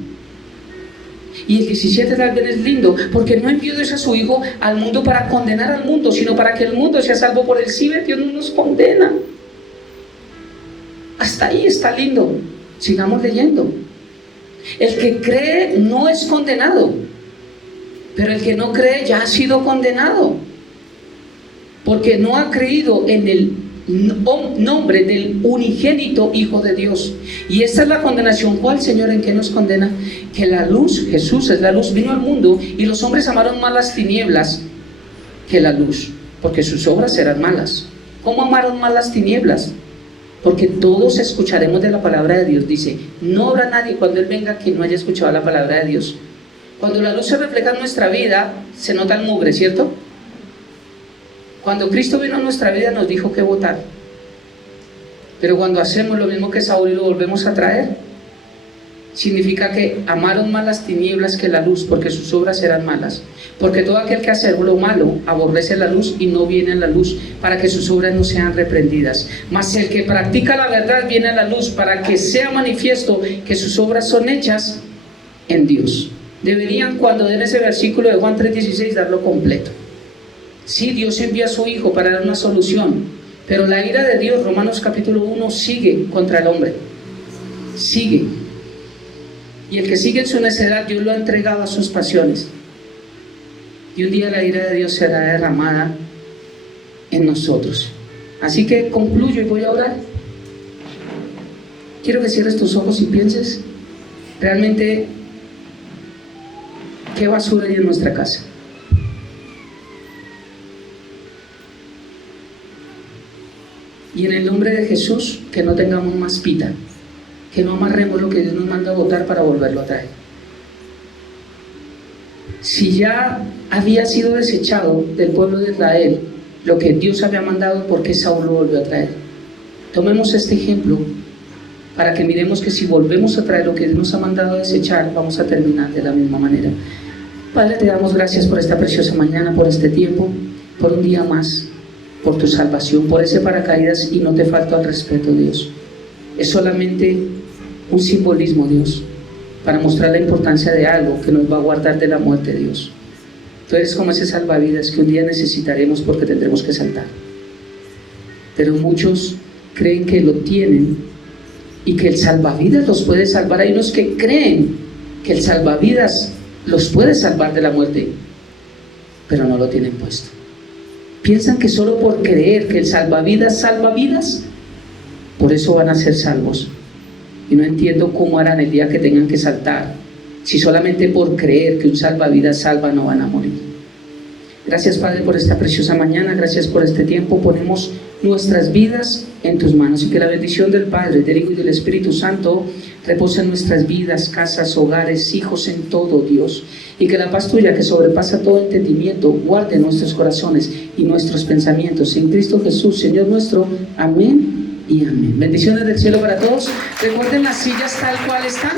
Y el 17 también es lindo, porque no envió Dios a su Hijo al mundo para condenar al mundo, sino para que el mundo sea salvo por él. Sí, Dios no nos condena. Hasta ahí está lindo. Sigamos leyendo. El que cree no es condenado, pero el que no cree ya ha sido condenado, porque no ha creído en el nombre del unigénito Hijo de Dios. Y esta es la condenación. ¿Cuál, Señor? ¿En qué nos condena? Que la luz, Jesús es la luz, vino al mundo, y los hombres amaron más las tinieblas que la luz, porque sus obras eran malas. ¿Cómo amaron más las tinieblas? Porque todos escucharemos de la palabra de Dios. Dice, no habrá nadie cuando Él venga que no haya escuchado la palabra de Dios. Cuando la luz se refleja en nuestra vida, se nota el mugre, ¿cierto? Cuando Cristo vino a nuestra vida nos dijo que votar. Pero cuando hacemos lo mismo que Saúl y lo volvemos a traer, significa que amaron más las tinieblas que la luz, porque sus obras eran malas. Porque todo aquel que hace lo malo aborrece la luz y no viene a la luz, para que sus obras no sean reprendidas. Mas el que practica la verdad viene a la luz, para que sea manifiesto que sus obras son hechas en Dios. Deberían, cuando den ese versículo de Juan 3:16, darlo completo. Sí, Dios envía a su Hijo para dar una solución, pero la ira de Dios, Romanos capítulo 1, sigue contra el hombre. Sigue. Y el que sigue en su necedad, Dios lo ha entregado a sus pasiones. Y un día la ira de Dios será derramada en nosotros. Así que concluyo y voy a orar. Quiero que cierres tus ojos y pienses realmente qué basura hay en nuestra casa. Y en el nombre de Jesús, que no tengamos más pita, que no amarremos lo que Dios nos manda a votar para volverlo a traer. Si ya había sido desechado del pueblo de Israel lo que Dios había mandado, ¿por qué Saúl lo volvió a traer? Tomemos este ejemplo para que miremos que si volvemos a traer lo que Dios nos ha mandado a desechar, vamos a terminar de la misma manera. Padre, te damos gracias por esta preciosa mañana, por este tiempo, por un día más, por tu salvación, por ese paracaídas, y no te falto al respeto, Dios. Es solamente un simbolismo, Dios, para mostrar la importancia de algo que nos va a guardar de la muerte, Dios. Tú eres como ese salvavidas que un día necesitaremos porque tendremos que saltar. Pero muchos creen que lo tienen y que el salvavidas los puede salvar. Hay unos que creen que el salvavidas los puede salvar de la muerte, pero no lo tienen puesto. Piensan que solo por creer que el salvavidas salva vidas, por eso van a ser salvos. Y no entiendo cómo harán el día que tengan que saltar, si solamente por creer que un salvavidas salva no van a morir. Gracias, Padre, por esta preciosa mañana. Gracias por este tiempo. Ponemos nuestras vidas en tus manos, y que la bendición del Padre, del Hijo y del Espíritu Santo repose en nuestras vidas, casas, hogares, hijos, en todo, Dios. Y que la paz tuya, que sobrepasa todo entendimiento, guarde nuestros corazones y nuestros pensamientos en Cristo Jesús, Señor nuestro. Amén y amén. Bendiciones del cielo para todos. Recuerden las sillas tal cual están.